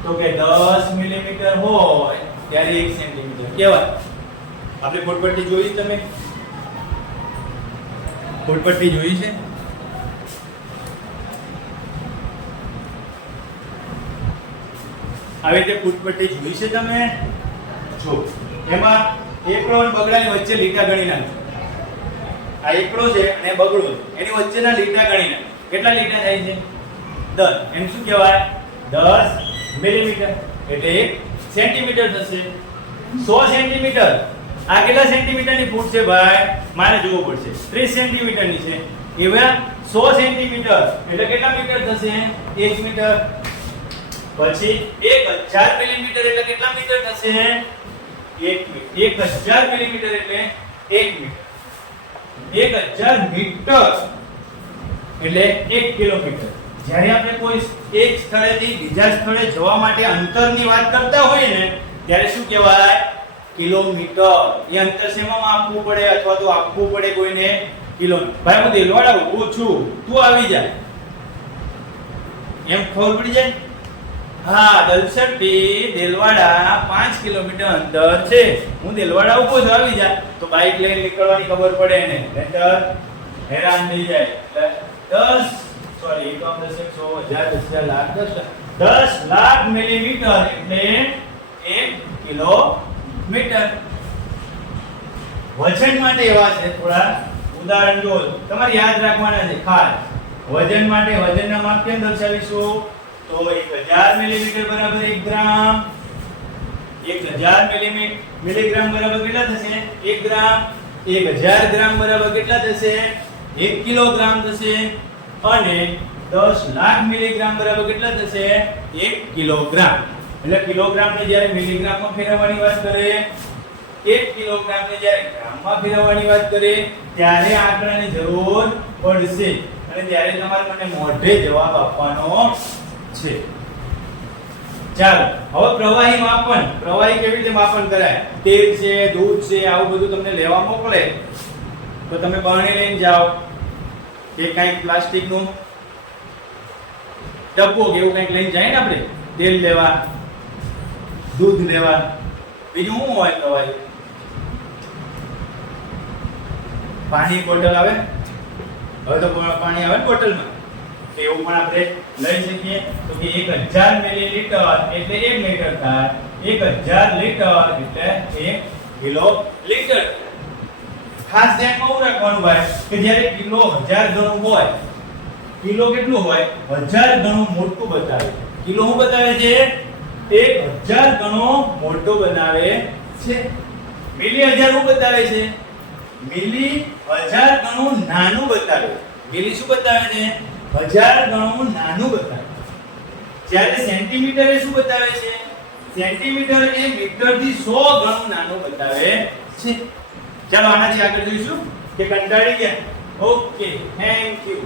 તો કે 10 મિલીમીટર હોય ત્યારે 1 સેન્ટીમીટર કહેવાય. આપણે ફૂટપટ્ટી જોઈ? તમે ફૂટપટ્ટી જોઈ છે? આવી રીતે ફૂટપટ્ટી જોઈ છે તમે? જો એમાં એક અને બગડાની વચ્ચે લીટા ગણી નાખજો. આ એકડો છે અને બગડો છે, એની વચ્ચેના લીટા ગણીને કેટલા લીટા થાય છે? 10. એમ શું કહેવાય? 10 મિલીમીટર એટલે 1 સેન્ટીમીટર થશે. 100 સેન્ટીમીટર આ કેટલા સેન્ટીમીટરની ફૂટ છે ભાઈ? મારે જોવું પડશે. 30 સેન્ટીમીટરની છે. એવા 100 સેન્ટીમીટર એટલે કેટલા મીટર થશે? 1 મીટર. પછી 1000 મિલીમીટર એટલે કેટલા મીટર થશે? 1 મીટર. 1000 મિલીમીટર એટલે 1 મીટર. 1000 મીટર એટલે 1 કિલોમીટર. જ્યારે આપણે કોઈ એક સ્થળેથી બીજા સ્થળે જવા માટે અંતરની વાત કરતા હોઈએ ને ત્યારે શું કહેવાય? કિલોમીટર. એ અંતર શેમાં માપવું પડે અથવા તો આપવું પડે કોઈને? કિલોમીટર. ભાઈ હું દેલવાડા ઊભો છું, તું આવી જા, એમ ખબર પડી જાય? હા, દલસરથી દેલવાડા 5 કિલોમીટર અંતર છે, હું દેલવાડા ઊભો છું, આવી જા. તો બાઇક લઈને નીકળવાની ખબર પડે ને, નહીતર હેરાન થઈ જાય. એટલે 10 લાખ મિલીમીટર એટલે 1 કિલોમીટર. વજન માટે એવા છે થોડા ઉદાહરણ જો તમારે યાદ રાખવાના છે ખાસ. વજન માટે વજનના માપ કેમ દર્શાવીશું? તો 1000 મિલીમીટર બરાબર 1 ગ્રામ. 1000 મિલીગ્રામ બરાબર કેટલા થશે? 1 ગ્રામ. 1000 ગ્રામ બરાબર કેટલા થશે? 1 કિલોગ્રામ થશે. અને 10 લાખ મિલીગ્રામ બરાબર કેટલા થશે? 1 કિલોગ્રામ. એટલે કિલોગ્રામને જ્યારે મિલીગ્રામમાં ફેરવવાની વાત કરે, 1 કિલોગ્રામને જ્યારે ગ્રામમાં ફેરવવાની વાત કરે ત્યારે આંકડાની જરૂર પડશે અને ત્યારે તમારે મને મોઢે જવાબ આપવાનો છે. ચાલો હવે પ્રવાહી માપન. પ્રવાહી કેવી રીતે માપન કરાય? તેલ છે, દૂધ છે, આવું બધું તમને લેવા મોકલે તો તમે બરણી લઈને જાઓ કે કંઈક પ્લાસ્ટિકનું ડબ્બો કે એવું કંઈક લઈને જાય ને આપણે તેલ લેવા, દૂધ લેવા. બીજું શું હોય પ્રવાહી? પાણી બોટલ આવે, હવે તો પાણી આવે ને બોટલમાં, એવું પણ આપણે લઈ શકીએ. તો કે 1000 મિલીલીટર એટલે 1 લીટર થાય, 1000 લીટર એટલે 1 કિલોલીટર. ખાસ ધ્યાનમાં શું રાખવાનું ભાઈ કે જ્યારે કિલો 1000 ગણું હોય, કિલો કેટલું હોય? 1000 ગણું મોટું બતાવે. કિલો શું બતાવે છે? 1000 ગણો મોટો બનાવે છે. મિલી 1000 શું બતાવે છે? મિલી 1000 ગણું નાનું બતાવે. મિલી શું બતાવે છે? 1000 ગણું નાનું બતાવે. જ્યારે સેન્ટીમીટર એ શું બતાવે છે? સેન્ટીમીટર એ મીટરથી 100 ગણું નાનું બતાવે છે. ચાલો આનાથી આગળ જોઈશું કે કંટાળી ગયા? Okay, thank you.